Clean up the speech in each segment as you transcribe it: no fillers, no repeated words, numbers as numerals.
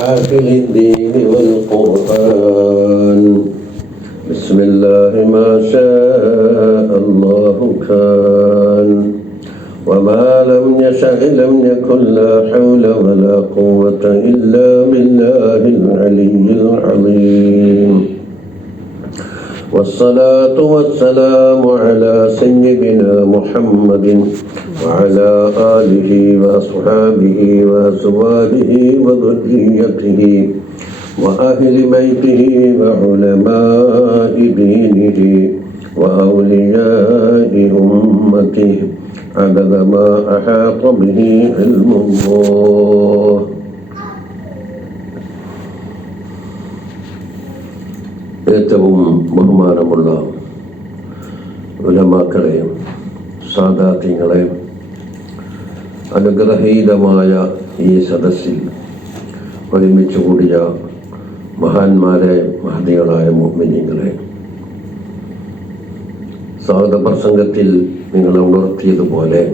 حافل الدين والقرآن. بسم الله ما شاء الله كان، وما لم يشأ لم يكن، لا حول ولا قوة إلا بالله العلي العظيم. والصلاة والسلام على سيدنا محمد وعلى آله وأصحابه وأزواجه وذريته وأهل بيته وعلماء دينه وأولياء أمته عدد ما أحاط به علم الله. ഏറ്റവും ബഹുമാനമുള്ള ഉലമാക്കളെ, സാദാത്യങ്ങളെ, അനുഗ്രഹീതമായ ഈ സദസ്സിൽ ഒരുമിച്ച് കൂടിയ മഹാന്മാരെ, മഹതികളായ മുഅ്മിനീങ്ങളെ, സ്വാഗത പ്രസംഗത്തിൽ നിങ്ങളെ ഉണർത്തിയതുപോലെ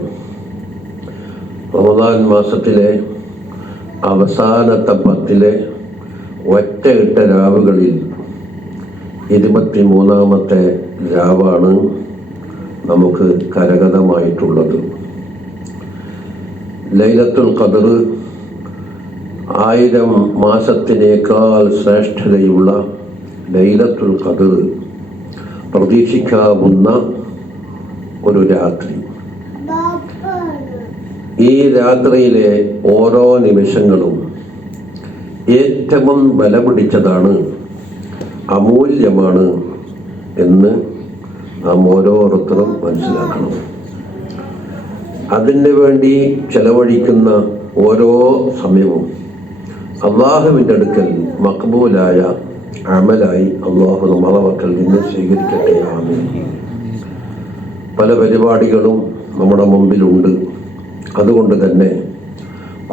റമദാൻ മാസത്തിലെ അവസാനത്തെ 10 ഒറ്റയിട്ട രാവുകളിൽ 23-ാമത്തെ രാവാണ് നമുക്ക് കരഗതമായിട്ടുള്ളത്. ലൈലത്തുൽ ഖദർ 1000 മാസത്തിനേക്കാൾ ശ്രേഷ്ഠതയുള്ള ലൈലത്തുൽ ഖദർ പ്രതീക്ഷിക്കാവുന്ന ഒരു രാത്രി. ഈ രാത്രിയിലെ ഓരോ നിമിഷങ്ങളും ഏറ്റവും വില പിടിച്ചതാണ്, അമൂല്യമാണ് എന്ന് നാം ഓരോരുത്തരും മനസ്സിലാക്കണം. അതിന് വേണ്ടി ചെലവഴിക്കുന്ന ഓരോ സമയവും അള്ളാഹുവിൻ്റെ അടുക്കൽ മഖ്ബൂലായ അമലായി അള്ളാഹു നമ്മളെ മക്കൾ നിന്ന് സ്വീകരിക്കട്ടെ. ആമീൻ. പല പരിപാടികളും നമ്മുടെ മുമ്പിലുണ്ട്. അതുകൊണ്ട് തന്നെ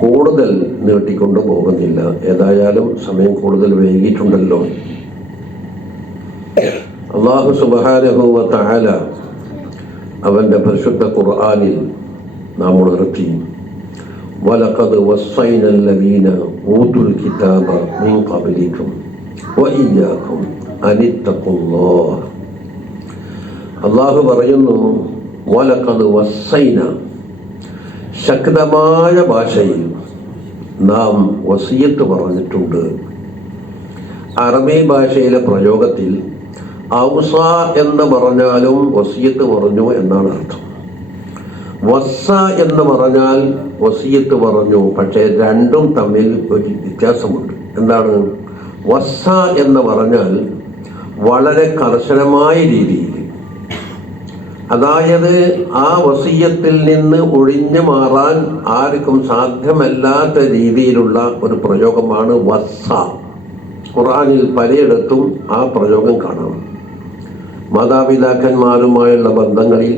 കൂടുതൽ നീട്ടിക്കൊണ്ടു പോകുന്നില്ല. ഏതായാലും സമയം കൂടുതൽ വൈകിട്ടുണ്ടല്ലോ. അല്ലാഹു സുബ്ഹാനഹു വ തആല അവൻ്റെ പരിശുദ്ധ ഖുർആനിൽ നാം ഉണർത്തി, വലഖദ് വസ്സൈനൽ ലദീന ഊതുൽ കിതാബ മിൻ ഖബ്ലിക്കും വഇയ്യാകും അനിത്തഖുല്ലാഹ്. അല്ലാഹു പറയുന്നു, വലഖദ് വസ്സൈന, ശക്തമായ ഭാഷയിൽ നാം വസിയത്ത് പറഞ്ഞിട്ടുണ്ട്. അറബി ഭാഷയിലെ പ്രയോഗത്തിൽ ഔസ എന്ന് പറഞ്ഞാലും വസിയത്ത് പറഞ്ഞു എന്നാണ് അർത്ഥം. വസ്സ എന്ന് പറഞ്ഞാൽ വസിയത്ത് പറഞ്ഞു. പക്ഷേ രണ്ടും തമ്മിൽ ഒരു വ്യത്യാസമുണ്ട്. എന്താണ്? വസ്സ എന്ന് പറഞ്ഞാൽ വളരെ കർശനമായ രീതിയിൽ, അതായത് ആ വസിയത്തിൽ നിന്ന് ഒഴിഞ്ഞു മാറാൻ ആർക്കും സാധ്യമല്ലാത്ത രീതിയിലുള്ള ഒരു പ്രയോഗമാണ് വസ്സ. ഖുർആനിൽ പലയിടത്തും ആ പ്രയോഗം കാണാം. മാതാപിതാക്കന്മാരുമായുള്ള ബന്ധങ്ങളിൽ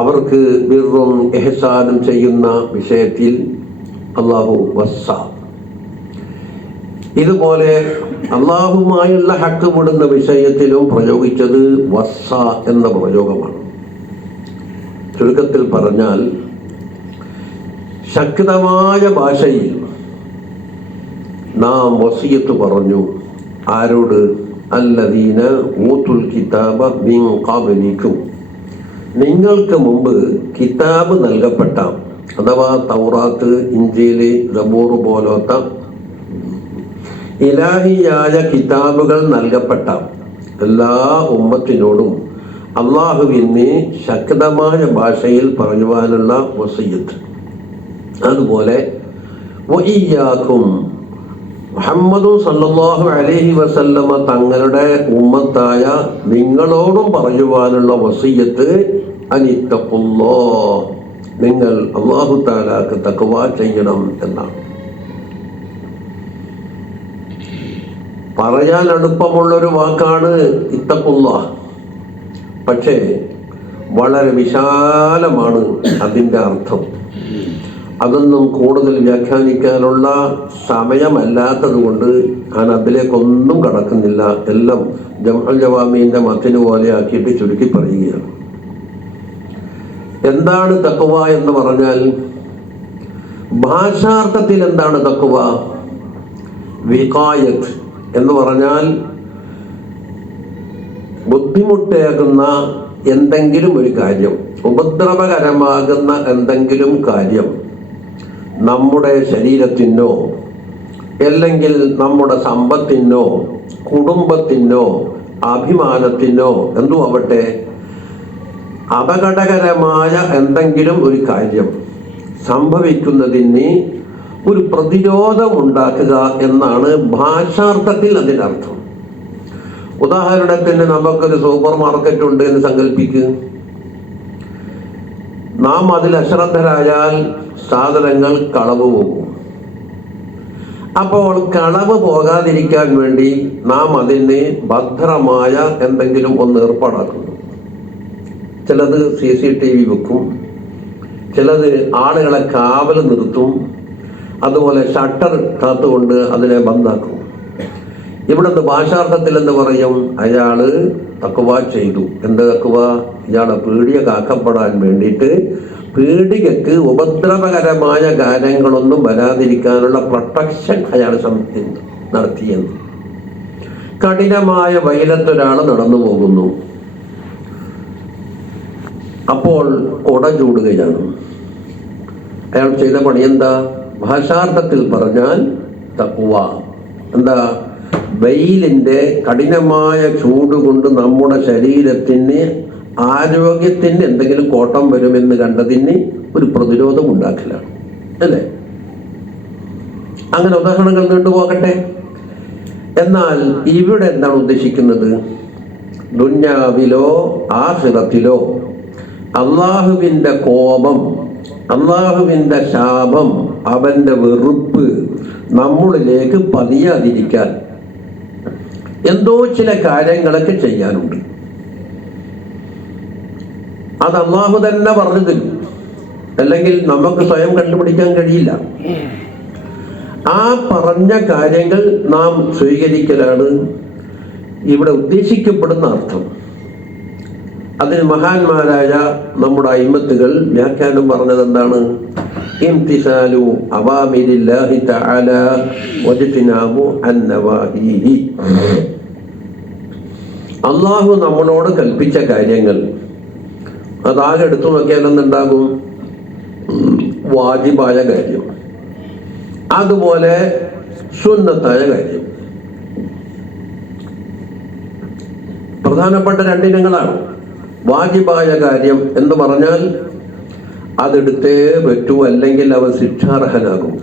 അവർക്ക് ബിർറും ഇഹ്സാനും ചെയ്യുന്ന വിഷയത്തിൽ അല്ലാഹു വസ്സ. ഇതുപോലെ അല്ലാഹുമായുള്ള ഹക്ക് വിടുന്ന വിഷയത്തിലും പ്രയോഗിച്ചത് വസ്സ എന്ന പ്രയോഗമാണ്. ചുരുക്കത്തിൽ പറഞ്ഞാൽ ശക്തമായ ഭാഷയിൽ നാം വസിയത്ത് പറഞ്ഞു. ആരോട്? അല്ലദീന ഊതുൽ കിതാബ മിൻ ഖബ്ലിക്കും, നിങ്ങൾക്ക് മുമ്പ് കിതാബ് നൽകപ്പെട്ട, അഥവാ തൗറാത്ത്, ഇഞ്ചീല്, സബൂർ പോലത്തെ ഇലാഹിയായ കിതാബുകൾ നൽകപ്പെട്ട എല്ലാ ഉമ്മത്തിനോടും അള്ളാഹുവിന് ശക്തമായ ഭാഷയിൽ പറയുവാനുള്ള വസിയത്ത്. അതുപോലെ വഇയ്യാകും, മുഹമ്മദ് സല്ലല്ലാഹു അലൈഹി വസല്ലമ തങ്ങളുടെ ഉമ്മത്തായ നിങ്ങളോടും പറയുവാനുള്ള വസിയത്ത് അനിത്തഖുല്ലാഹ്, നിങ്ങൾ അല്ലാഹു തആലക്ക് തഖ്വ ചെയ്യണം എന്നാണ്. പറയാൻ എളുപ്പമുള്ളൊരു വാക്കാണ് ഇത്തഖുല്ലാഹ്. പക്ഷേ വളരെ വിശാലമാണ് അതിൻ്റെ അർത്ഥം. അതൊന്നും കൂടുതൽ വ്യാഖ്യാനിക്കാനുള്ള സമയമല്ലാത്തത് കൊണ്ട് ഞാൻ അതിലേക്കൊന്നും കടക്കുന്നില്ല. എല്ലാം ജംഉൽ ജവാമീന്റെ മത്തിനു പോലെ ആക്കിയിട്ട് ചുരുക്കി പറയുകയാണ്. എന്താണ് തഖ്വ എന്ന് പറഞ്ഞാൽ, ഭാഷാർത്ഥത്തിൽ എന്താണ് തഖ്വ? വിഖായത്ത് എന്ന് പറഞ്ഞാൽ ബുദ്ധിമുട്ടേകുന്ന എന്തെങ്കിലും ഒരു കാര്യം, ഉപദ്രവകരമാകുന്ന എന്തെങ്കിലും കാര്യം നമ്മുടെ ശരീരത്തിനോ അല്ലെങ്കിൽ നമ്മുടെ സമ്പത്തിനോ കുടുംബത്തിനോ അഭിമാനത്തിനോ എന്തോ ആവട്ടെ, അപകടകരമായ എന്തെങ്കിലും ഒരു കാര്യം സംഭവിക്കുന്നതിന് ഒരു പ്രതിരോധം ഉണ്ടാക്കുക എന്നാണ് ഭാഷാർത്ഥത്തിൽ അതിനർത്ഥം. ഉദാഹരണത്തിന് നമുക്കൊരു സൂപ്പർ മാർക്കറ്റ് ഉണ്ട് എന്ന് സങ്കല്പിക്കുക. നാം അതിൽ അശ്രദ്ധരായാൽ സാധനങ്ങൾ കളവ് പോകും. അപ്പോൾ കളവ് പോകാതിരിക്കാൻ വേണ്ടി നാം അതിന് ഭദ്രമായ എന്തെങ്കിലും ഒന്ന് ഏർപ്പാടാക്കുന്നു. ചിലത് CCTV വെക്കും, ചിലത് ആളുകളെ കാവൽ നിർത്തും, അതുപോലെ ഷട്ടർ കാത്തുകൊണ്ട് അതിനെ ബന്ധാക്കും. ഇവിടുത്തെ ഭാഷാർത്ഥത്തിൽ എന്ന് പറയും, അയാള് തഖ്വ ചെയ്തു. എന്ത് തഖ്വ? ഇയാളെ പീഡിക കാക്കപ്പെടാൻ വേണ്ടിയിട്ട് പീഡികക്ക് ഉപദ്രവകരമായ കാര്യങ്ങളൊന്നും വരാതിരിക്കാനുള്ള പ്രൊട്ടക്ഷൻ അയാൾ നടത്തിയെന്ന്. കഠിനമായ വെയിലത്തൊരാൾ നടന്നു പോകുന്നു, അപ്പോൾ കുട ചൂടുകയാണ്. അയാൾ ചെയ്ത പണി എന്താ? ഭാഷാർത്ഥത്തിൽ പറഞ്ഞാൽ തഖ്വ. എന്താ? വെയിലിന്റെ കഠിനമായ ചൂട് കൊണ്ട് നമ്മുടെ ശരീരത്തിന് ആരോഗ്യത്തിന് എന്തെങ്കിലും കോട്ടം വരുമെന്ന് കണ്ടതിന് ഒരു പ്രതിരോധം ഉണ്ടാക്കലാണ്, അല്ലേ? അങ്ങനെ ഉദാഹരണങ്ങൾ നീണ്ടുപോകട്ടെ. എന്നാൽ ഇവിടെ എന്താണ് ഉദ്ദേശിക്കുന്നത്? ദുന്യാവിലോ ആഖിറത്തിലോ അള്ളാഹുവിന്റെ കോപം, അള്ളാഹുവിന്റെ ശാപം, അവന്റെ വെറുപ്പ് നമ്മളിലേക്ക് പതിയാതിരിക്കാൻ എന്തോ ചില കാര്യങ്ങളൊക്കെ ചെയ്യാനുണ്ട്. അത് അള്ളാഹു തന്നെ പറഞ്ഞു തരും, അല്ലെങ്കിൽ നമുക്ക് സ്വയം കണ്ടുപിടിക്കാൻ കഴിയില്ല. ആ പറഞ്ഞ കാര്യങ്ങൾ നാം സ്വീകരിക്കലാണ് ഇവിടെ ഉദ്ദേശിക്കപ്പെടുന്ന അർത്ഥം. അതിന് മഹാന്മാരായ നമ്മുടെ അയിമത്തുകൾ വ്യാഖ്യാനം പറഞ്ഞത് എന്താണ്? ഇംതിസാലു അവാമിരില്ലാഹി തആല വജ്തിനാബു അന്നവാഹിഹി. അള്ളാഹു നമ്മളോട് കൽപ്പിച്ച കാര്യങ്ങൾ അതാകെ എടുത്തു നോക്കിയാൽ എന്തുണ്ടാകും? വാജിബായ കാര്യം, അതുപോലെ സുന്നത്തായ കാര്യം. പ്രധാനപ്പെട്ട രണ്ടിനങ്ങളാണ്. വാജിബായ കാര്യം എന്ന് പറഞ്ഞാൽ അതെടുത്തേ പറ്റൂ, അല്ലെങ്കിൽ അവൻ ശിക്ഷാർഹനാകും.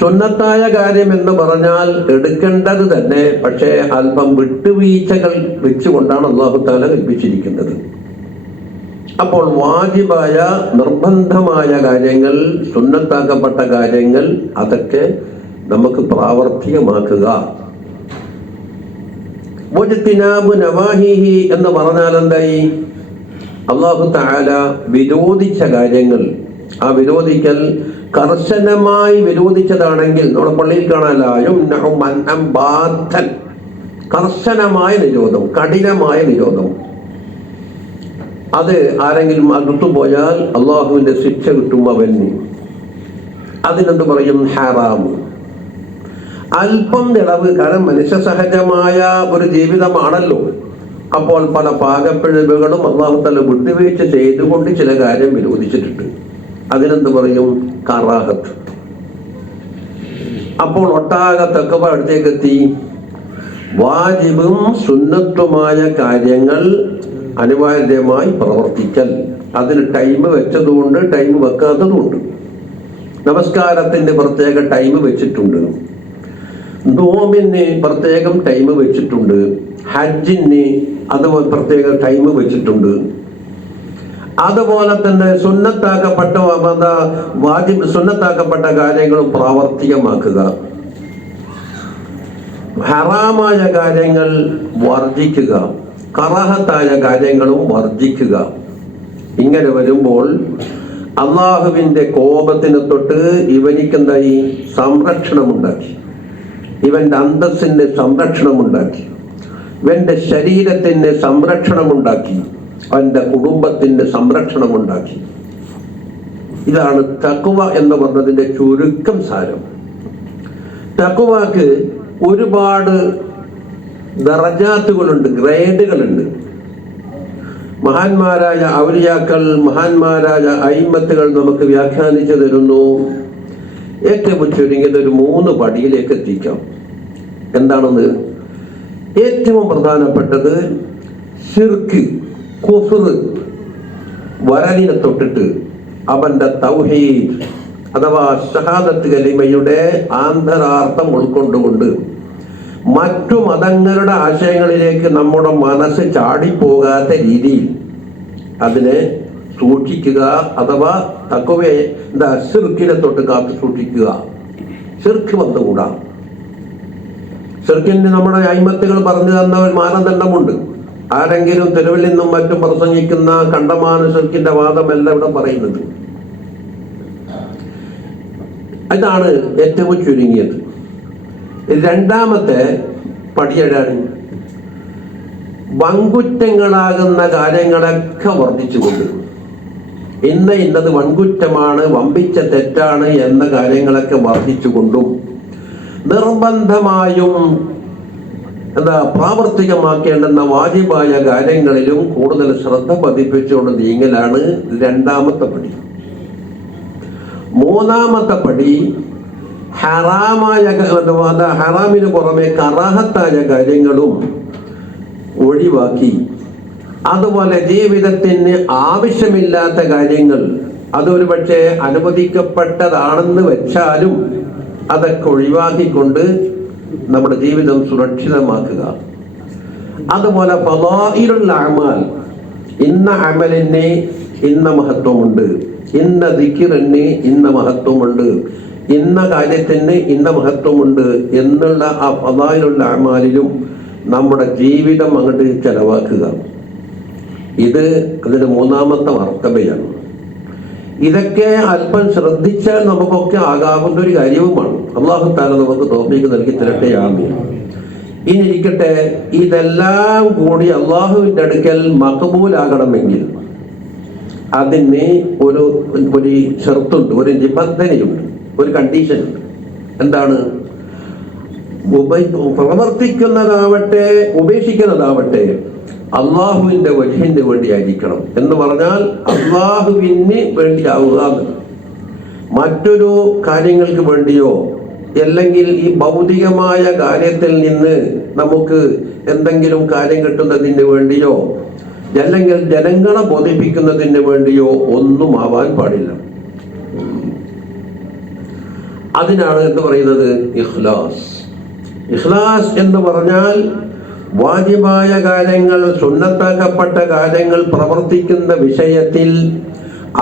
സുന്നത്തായ കാര്യം എന്ന് പറഞ്ഞാൽ എടുക്കേണ്ടത് തന്നെ, പക്ഷേ അല്പം വിട്ടുവീഴ്ചകൾ വെച്ചുകൊണ്ടാണ് അല്ലാഹു തആല കൽപ്പിച്ചിരിക്കുന്നത്. അപ്പോൾ വാജിബായ നിർബന്ധമായ കാര്യങ്ങൾ, സുന്നത്താക്കപ്പെട്ട കാര്യങ്ങൾ, അതൊക്കെ നമുക്ക് പ്രാവർത്തികമാക്കുക. വജ്തിനാബു നവാഹിഹി എന്ന് പറഞ്ഞാൽ എന്തായി? അല്ലാഹു തആല വിരോധിച്ച കാര്യങ്ങൾ, ആ വിരോധിക്കൽ കർശനമായി വിരോധിച്ചതാണെങ്കിൽ നമ്മുടെ പള്ളിയിൽ കാണാനായും കർശനമായ നിരോധം, കഠിനമായ നിരോധം. അത് ആരെങ്കിലും അടുത്തുപോയാൽ അള്ളാഹുവിന്റെ ശിക്ഷ കിട്ടും അവന്. അതിനെന്ത് പറയും? ഹറാം. അല്പം ഇളവ്, കാരണം മനുഷ്യ സഹജമായ ഒരു ജീവിതമാണല്ലോ. അപ്പോൾ പല പാകപ്പിഴവുകളും അല്ലാഹു തആല വിട്ടുവീഴ്ച ചെയ്തുകൊണ്ട് ചില കാര്യം വിരോധിച്ചിട്ടുണ്ട്. അതിനെന്ത് പറയും? കറാഹത്ത്. അപ്പോൾ ഒട്ടാകെ തഖ്വ അടുത്തേക്കെത്തി. വാജിബും സുന്നത്തുമായ കാര്യങ്ങൾ അനിവാര്യമായി പ്രവർത്തിക്കൽ. അതിന് ടൈം വെച്ചതുകൊണ്ട്, ടൈം വെക്കാത്തതുകൊണ്ട്. നമസ്കാരത്തിന് പ്രത്യേക ടൈം വെച്ചിട്ടുണ്ട്, നോമ്പിന് പ്രത്യേകം ടൈം വെച്ചിട്ടുണ്ട്, ഹജ്ജിന് അതുപോലെ പ്രത്യേക ടൈം വെച്ചിട്ടുണ്ട്. അതുപോലെ തന്നെ സുന്നത്താക്കപ്പെട്ട സുന്നത്താക്കപ്പെട്ട കാര്യങ്ങളും പ്രാവർത്തികമാക്കുക. ഹറാമായ കാര്യങ്ങൾ വർജിക്കുക, കറാഹത്തായ കാര്യങ്ങളും വർജിക്കുക. ഇങ്ങനെ വരുമ്പോൾ അള്ളാഹുവിന്റെ കോപത്തിന് തൊട്ട് ഇവനിക്കെന്തായി? സംരക്ഷണമുണ്ടാക്കി. ഇവന്റെ അന്തസ്സിന് സംരക്ഷണമുണ്ടാക്കി, ഇവന്റെ ശരീരത്തിന് സംരക്ഷണമുണ്ടാക്കി, അവന്റെ കുടുംബത്തിന് സംരക്ഷണമുണ്ടാക്കി. ഇതാണ് തഖ്വ എന്ന് പറഞ്ഞതിന്റെ ചുരുക്കം സാരം. തഖ്വാക്ക് ഒരുപാട് ദറജാത്തുകളുണ്ട്, ഗ്രേഡുകളുണ്ട്. മഹാന്മാരായ ഔലിയാക്കൾ, മഹാന്മാരായ അയിമ്മത്തുകൾ നമുക്ക് വ്യാഖ്യാനിച്ചു തരുന്നു. ഏറ്റവും ചുരുങ്ങിയത് ഒരു 3 പടിയിലേക്ക് എത്തിക്കാം. എന്താണെന്ന്? ഏറ്റവും പ്രധാനപ്പെട്ടത് ശിർക്ക്, കുഫ്ർ, വരലിനെ തൊട്ടിട്ട് അവന്റെ തൗഹീദ് അഥവാ ഷഹാദത്ത് കലിമയുടെ ആന്തരാർത്ഥം ഉൾക്കൊണ്ടുകൊണ്ട് മറ്റു മതങ്ങളുടെ ആശയങ്ങളിലേക്ക് നമ്മുടെ മനസ്സ് ചാടിപ്പോകാത്ത രീതിയിൽ അതിനെ സൂക്ഷിക്കുക. അഥവാ തഖ്വയെ ശിർക്കിനെ തൊട്ട് കാത്തു സൂക്ഷിക്കുക. ശിർക്ക് വന്നുകൂടാ. ശിർക്കിന് നമ്മുടെ അയിമത്തുകൾ പറഞ്ഞു തന്ന ഒരു മാനദണ്ഡമുണ്ട്. ആരെങ്കിലും തെരുവിൽ നിന്നും മറ്റും പ്രസംഗിക്കുന്ന കണ്ടമാന ശിർക്കിന്റെ വാദമല്ല ഇവിടെ പറയുന്നത്. ഇതാണ് ഏറ്റവും ചുരുങ്ങിയത്. രണ്ടാമത്തെ പടിയാണ് വൻകുറ്റങ്ങളാകുന്ന കാര്യങ്ങളൊക്കെ വർദ്ധിച്ചുകൊണ്ട് ഇന്നത് വൻകുറ്റമാണ്, വമ്പിച്ച തെറ്റാണ് എന്ന കാര്യങ്ങളൊക്കെ വർദ്ധിച്ചുകൊണ്ടും നിർബന്ധമായും പ്രാവർത്തികമാക്കേണ്ടുന്ന വാജിബായ കാര്യങ്ങളിലും കൂടുതൽ ശ്രദ്ധ പതിപ്പിച്ചുകൊണ്ട് നീങ്ങലാണ് രണ്ടാമത്തെ പടി. മൂന്നാമത്തെ പടി ഹറാമായ ഹറാമിന് പുറമെ കറാഹത്തായ കാര്യങ്ങളും ഒഴിവാക്കി, അതുപോലെ ജീവിതത്തിന് ആവശ്യമില്ലാത്ത കാര്യങ്ങൾ അതൊരു പക്ഷേ അനുവദിക്കപ്പെട്ടതാണെന്ന് വെച്ചാലും അതൊക്കെ ഒഴിവാക്കിക്കൊണ്ട് നമ്മുടെ ജീവിതം സുരക്ഷിതമാക്കുക. അതുപോലെ ഫളായിലുൽ അഅമാൽ, ഇന്ന അമലിന് ഇന്ന മഹത്വമുണ്ട്, ഇന്ന ദിക്റിന് ഇന്ന മഹത്വമുണ്ട്, ഇന്ന കാര്യത്തിന് ഇന്ന മഹത്വമുണ്ട് എന്നുള്ള ആ ഫളായിലുൽ അഅമാലിലും നമ്മുടെ ജീവിതം അങ്ങോട്ട് ചെലവാക്കുക. ഇത് അതിന്റെ മൂന്നാമത്തെ മർത്തബയാണ്. ഇതൊക്കെ അല്പം ശ്രദ്ധിച്ചാൽ നമുക്കൊക്കെ ആകാവുന്ന ഒരു കാര്യവുമാണ്. അല്ലാഹു തആല നമുക്ക് തൗഫീഖ് നൽകി തരട്ടെ, ആമീൻ. ഇനി ഇരിക്കട്ടെ, ഇതെല്ലാം കൂടി അള്ളാഹുവിന്റെ അടുക്കൽ മഖബൂലാകണമെങ്കിൽ അതിന് ഒരു ഷർത്തുണ്ട്, ഒരു നിബന്ധനയുണ്ട്, ഒരു കണ്ടീഷനുണ്ട്. എന്താണ്? പ്രവർത്തിക്കുന്നതാവട്ടെ ഉപേക്ഷിക്കുന്നതാവട്ടെ അള്ളാഹുവിന്റെ വജ്ഹിന് വേണ്ടിയായിരിക്കണം. എന്ന് പറഞ്ഞാൽ അള്ളാഹുവിന് വേണ്ടിയാവുക. മറ്റൊരു കാര്യങ്ങൾക്ക് വേണ്ടിയോ അല്ലെങ്കിൽ ഈ ഭൗതികമായ കാര്യത്തിൽ നിന്ന് നമുക്ക് എന്തെങ്കിലും കാര്യം കിട്ടുന്നതിന് വേണ്ടിയോ അല്ലെങ്കിൽ ജനങ്ങളെ ബോധിപ്പിക്കുന്നതിന് വേണ്ടിയോ ഒന്നും ആവാൻ പാടില്ല. അതിനാണ് എന്ന് പറയുന്നത് ഇഖ്ലാസ്. ഇഖ്ലാസ് എന്ന് പറഞ്ഞാൽ വാജിബായ കാര്യങ്ങൾ, സുന്നത്താക്കപ്പെട്ട കാര്യങ്ങൾ പ്രവർത്തിക്കുന്ന വിഷയത്തിൽ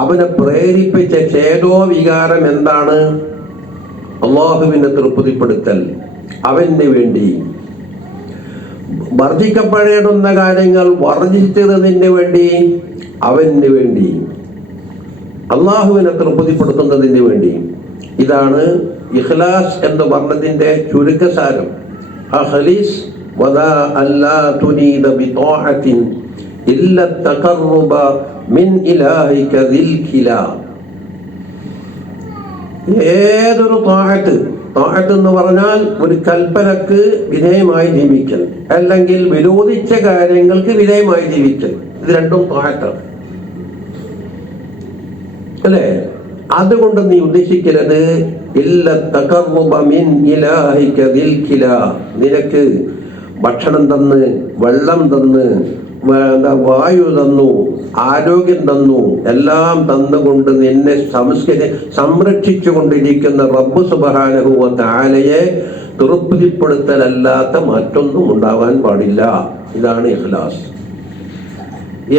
അവനെ പ്രേരിപ്പിച്ച ചേതോ വികാരം എന്താണ്? അള്ളാഹുവിനെ തൃപ്തിപ്പെടുത്തൽ, അവന് വേണ്ടി. വർജിക്കപ്പെടേണ്ടുന്ന കാര്യങ്ങൾ വർജിച്ചതിന് വേണ്ടി, അവന് വേണ്ടി, അള്ളാഹുവിനെ തൃപ്തിപ്പെടുത്തുന്നതിന് വേണ്ടി. ഇതാണ് ഇഖ്ലാസ് എന്ന് പറഞ്ഞതിന്റെ ചുരുക്കസാരം. അഖ്ലിസ് വദാ അല്ലാ തുനീദ ബിതാഅത്തിൻ ഇല്ല തഖർറുബ മിൻ ഇലാഹിക ദിൽ ഖിലാ. ഏതൊരു താഅത്ത് എന്ന് പറഞ്ഞാൽ ഒരു കൽപ്പനക്ക് വിധേയമായി ജീവിക്കൽ, അല്ലെങ്കിൽ വിരോധിച്ച കാര്യങ്ങൾക്ക് വിധേയമായി ജീവിക്കൽ. ഇത് രണ്ടും താഅത്താണ്, അല്ലേ? അതുകൊണ്ട് നീ ഉദ്ദേശിക്കരുത് ഇല്ല തഖർറുബ മിൻ ഇലാഹിക ദിൽ ഖിലാ. നിനക്ക് ഭക്ഷണം തന്ന്, വെള്ളം തന്ന്, വായു തന്നു, ആരോഗ്യം തന്നു, എല്ലാം തന്നുകൊണ്ട് നിന്നെ സംരക്ഷിച്ചു കൊണ്ടിരിക്കുന്ന റബ്ബ് സുബ്ഹാനഹു വ തആലയെ തൃപ്തിപ്പെടുത്തലല്ലാത്ത മറ്റൊന്നും ഉണ്ടാവാൻ പാടില്ല. ഇതാണ് ഇഖ്ലാസ്.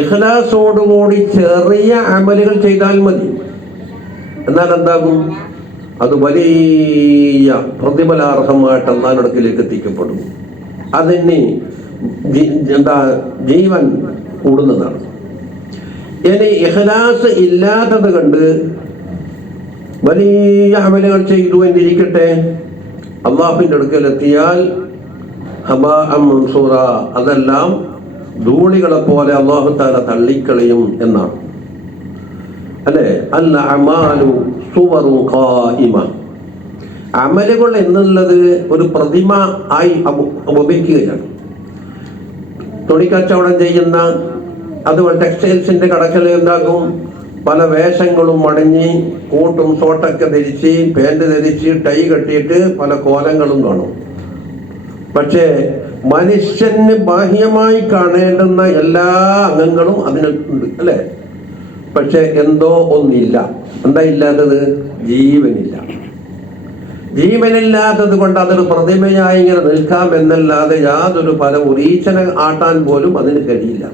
ഇഖ്ലാസോടുകൂടി ചെറിയ അമലുകൾ ചെയ്താൽ മതി. എന്നാൽ എന്താകും? അത് വലിയ പ്രതിഫലാർഹമായിട്ട് അല്ലാഹുവിന്റെ അടുക്കലേക്ക് എത്തിക്കപ്പെടും. അതിന് ജീവൻ കൂടുന്നതാണ്. ഇനി ഇഖ്ലാസ് ഇല്ലാത്തത് കണ്ട് വലിയ അമലുകൾ ചെയ്തു എന്നിരിക്കട്ടെ, അള്ളാഹുവിന്റെ അടുക്കൽ എത്തിയാൽ ഹബാഅൻ മൻസൂറ, അതെല്ലാം ധൂളികളെ പോലെ അള്ളാഹു തആല തള്ളിക്കളയും എന്നാണ്, അല്ലേ? അൽ അമാലു സുവറു ഖായിമ. അമലുകൾ എന്നുള്ളത് ഒരു പ്രതിമ ആയി ഉപയോഗിക്കുകയാണ്. തുണിക്കച്ചവടം ചെയ്യുന്ന, അതുപോലെ ടെക്സ്റ്റൈൽസിന്റെ കടകൾ ഉണ്ടാക്കും, പല വേഷങ്ങളും അണിഞ്ഞ് കൂട്ടും ഷോട്ടൊക്കെ ധരിച്ച് പാൻറ് ധരിച്ച് ടൈ കെട്ടിയിട്ട് പല കോലങ്ങളും കാണും. പക്ഷേ മനുഷ്യന് ബാഹ്യമായി കാണേണ്ടുന്ന എല്ലാ അംഗങ്ങളും അതിനുണ്ട്, അല്ലേ? പക്ഷെ എന്തോ ഒന്നില്ല. എന്താ ഇല്ലാത്തത്? ജീവനില്ല. ജീവനില്ലാത്തത് കൊണ്ട് അതൊരു പ്രതിമയായി ഇങ്ങനെ നിൽക്കാം എന്നല്ലാതെ യാതൊരു ഫലം ഉരീച്ചന ആട്ടാൻ പോലും അതിന് കഴിയില്ല.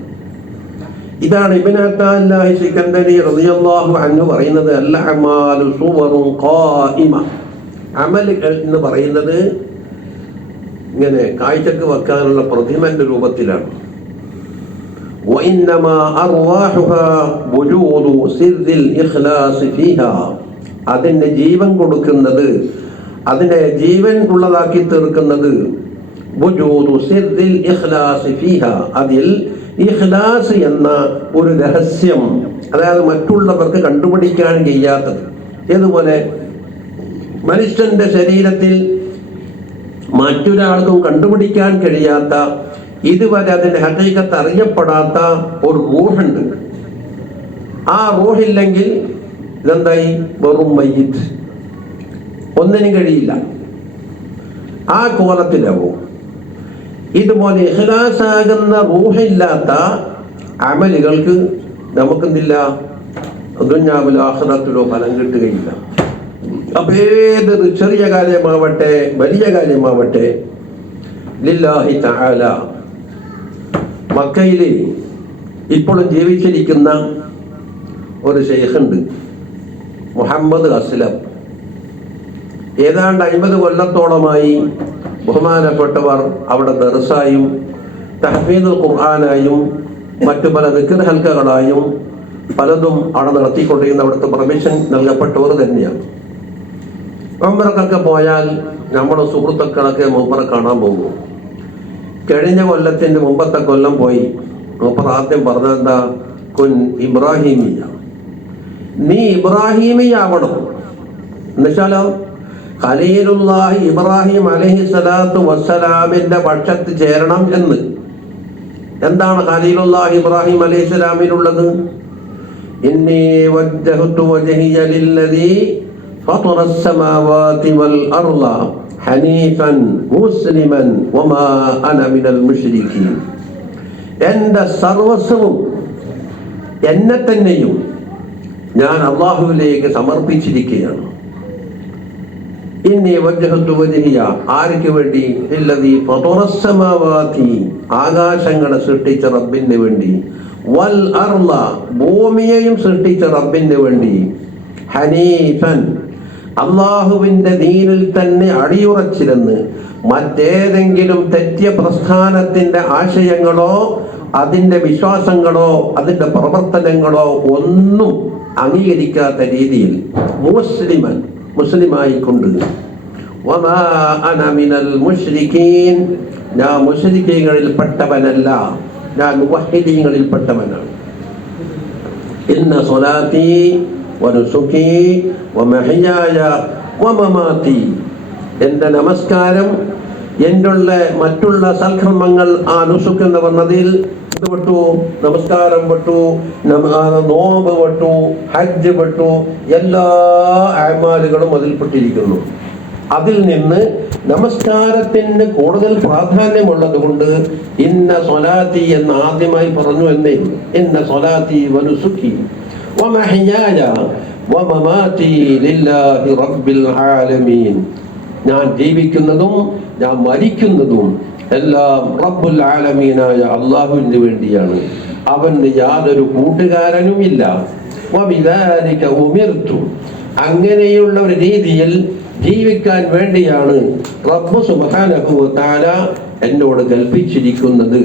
ഇതാണ് ഇബ്നു അത്താഇല്ലാഹി സിക്കന്ദരി റളിയല്ലാഹു അൻഹു പറയുന്നത്, അൽ അഅമാലു സുവറുൻ ഖായിമ. അമലുകൾ എന്ന് പറയുന്നത് ഇങ്ങനെ കാഴ്ചക്ക് വെക്കാനുള്ള പ്രതിമന്റെ രൂപത്തിലാണ്. വഇന്നമാ അർവാഹുഹാ വുജൂദു സിർറിൽ ഇഖ്ലാസ് ഫീഹാ. അതിന് ജീവൻ കൊടുക്കുന്നത്, അതിനെ ജീവൻ ഉള്ളതാക്കി തീർക്കുന്നത് വുജൂദു സിർറിൽ ഇഖ്ലാസ് ഫീഹാ, അതിൽ ഇഖ്ലാസ് എന്ന ഒരു രഹസ്യം, അതായത് മറ്റുള്ളവർക്ക് കണ്ടുപിടിക്കാൻ കഴിയാത്തത്. ഏതുപോലെ മനുഷ്യന്റെ ശരീരത്തിൽ മറ്റൊരാൾക്കും കണ്ടുപിടിക്കാൻ കഴിയാത്ത, ഇതുവരെ അതിന്റെ ഹഖീഖത്ത് അറിയപ്പെടാത്ത ഒരു റൂഹുണ്ട്. ആ റൂഹില്ലെങ്കിൽ ഇതെന്തായി? വെറും മയ്യിത്ത്, ഒന്നിനും കഴിയില്ല. ആ കോലത്തിലാവും. ഇതുപോലെ ഇഖ്ലാസാകുന്ന റൂഹില്ലാത്ത അമലുകൾക്ക് നമുക്കെന്തില്ല? ദുനിയാവിലോ ആഖിറത്തിലോ ഫലം കിട്ടുകയില്ല. അപ്പൊ ഏതൊരു ചെറിയ കാര്യമാവട്ടെ വലിയ കാര്യമാവട്ടെ, ലില്ലാഹി തആല. മക്കയില് ഇപ്പോഴും ജീവിച്ചിരിക്കുന്ന ഒരു ശൈഖുണ്ട്, മുഹമ്മദ് അസ്ലം. ഏതാണ്ട് 50 കൊല്ലത്തോളമായി ബഹുമാനപ്പെട്ടവർ അവിടെ ദർസായും തഹ്ഫീദുൽ ഖുർആനായും മറ്റു പല ദിക്ർ ഹൽക്കകളായും പലതും അവിടെ നടത്തിക്കൊണ്ടിരുന്ന അവിടുത്തെ പെർമിഷൻ നൽകപ്പെട്ടവർ തന്നെയാണ്. ഉംറക്കൊക്കെ പോയാൽ നമ്മുടെ സുഹൃത്തുക്കളൊക്കെ മൂപ്പറെ കാണാൻ പോകും. കഴിഞ്ഞ കൊല്ലത്തിന്റെ മുമ്പത്തെ കൊല്ലം പോയി. മൂപ്പർ ആദ്യം പറഞ്ഞതെന്താ? കുൻ ഇബ്രാഹിമിയ, നീ ഇബ്രാഹിമിയാവണം. എന്നുവെച്ചാലോ ഖലീലുല്ലാഹി ഇബ്രാഹിം അലൈഹി സ്വലാത്തു വസ്സലാമിന്റെ പക്ഷത്ത് ചേരണം എന്ന്. എന്താണ് ഖലീലുല്ലാഹി ഇബ്രാഹിം അലൈഹി സ്വലാമിനുള്ളത്? ഇന്നി വജ്ജഹ്തു വജ്ഹിയ ലില്ലദീ ഫതറസ് സമാവാതി വൽ അർള ഹനീഫൻ മുസ്ലിമൻ വമാ അന മിനൽ മുശ്രികീൻ. എന്റെ സർവസ്വവും എന്നെ തന്നെയും ഞാൻ അല്ലാഹുവിലേക്ക് സമർപ്പിച്ചിരിക്കുകയാണ്. ഇന്നി വജ്ജഹ്തു വജ്ഹിയ, ആർക്ക് വേണ്ടി? ലില്ലദീ ഫതറസ് സമാവാതി, ആകാശങ്ങളെ സൃഷ്ടിച്ച റബ്ബിന് വേണ്ടി, വൽ അർള, ഭൂമിയെയും സൃഷ്ടിച്ച റബ്ബിന് വേണ്ടി, ഹനീഫൻ, അള്ളാഹുവിന്റെ ദീനിൽ തന്നെ അടിയുറച്ചിരുന്ന് മറ്റേതെങ്കിലും തെറ്റിയ പ്രസ്ഥാനത്തിന്റെ ആശയങ്ങളോ അതിന്റെ വിശ്വാസങ്ങളോ അതിന്റെ പ്രവർത്തനങ്ങളോ ഒന്നും അംഗീകരിക്കാത്ത രീതിയിൽ മുസ്ലിമൻ, മുസ്ലിമായിക്കൊണ്ട്, വമാ അന മിനൽ മുശ്രികീൻ, ഞാൻ മുശ്രികീങ്ങളിൽപ്പെട്ടവനല്ല, ഞാൻ മുവഹ്ഹിദീങ്ങളിൽപ്പെട്ടവനാണ്. ഇന്ന സ്വലാത്തി വനുസുകി വമഹ്യായ വമമാതി, എൻ്റെ നമസ്കാരം, എന്നുള്ള മറ്റുള്ള സൽക്കർമ്മങ്ങൾ, ആ നുസുക്ക് എന്ന് പറഞ്ഞതിൽ ഇത് വിട്ടു, നമസ്കാരം വിട്ടു, നോമ്പ് വിട്ടു, ഹജ്ജ് വിട്ടു, എല്ലാ അമാലുകളും അതിൽപ്പെട്ടിരിക്കുന്നു. അതിൽ നിന്ന് നമസ്കാരത്തിന് കൂടുതൽ പ്രാധാന്യമുള്ളത് കൊണ്ട് ഇന്ന സ്വലാത്തി എന്ന് ആദ്യമായി പറഞ്ഞു എന്നേ. ഇന്ന സ്വലാത്തി വനുസുകി വമഹ്യായ വമമാതി ലില്ലാഹി റബ്ബിൽ ആലമീൻ, ഞാൻ ജീവിക്കുന്നതും ഞാൻ മരിക്കുന്നതും എല്ലാം റബ്ബുൽ ആലമീനായ അള്ളാഹുവിന് വേണ്ടിയാണ്. അവന് യാതൊരു കൂട്ടുകാരനും ഇല്ല. വബിദാലിക ഉമിർതു, അങ്ങനെയുള്ള ഒരു രീതിയിൽ ജീവിക്കാൻ വേണ്ടിയാണ് റബ്ബ് സുബ്ഹാനഹു വ തആല എന്നോട് കൽപ്പിച്ചിരിക്കുന്നത്.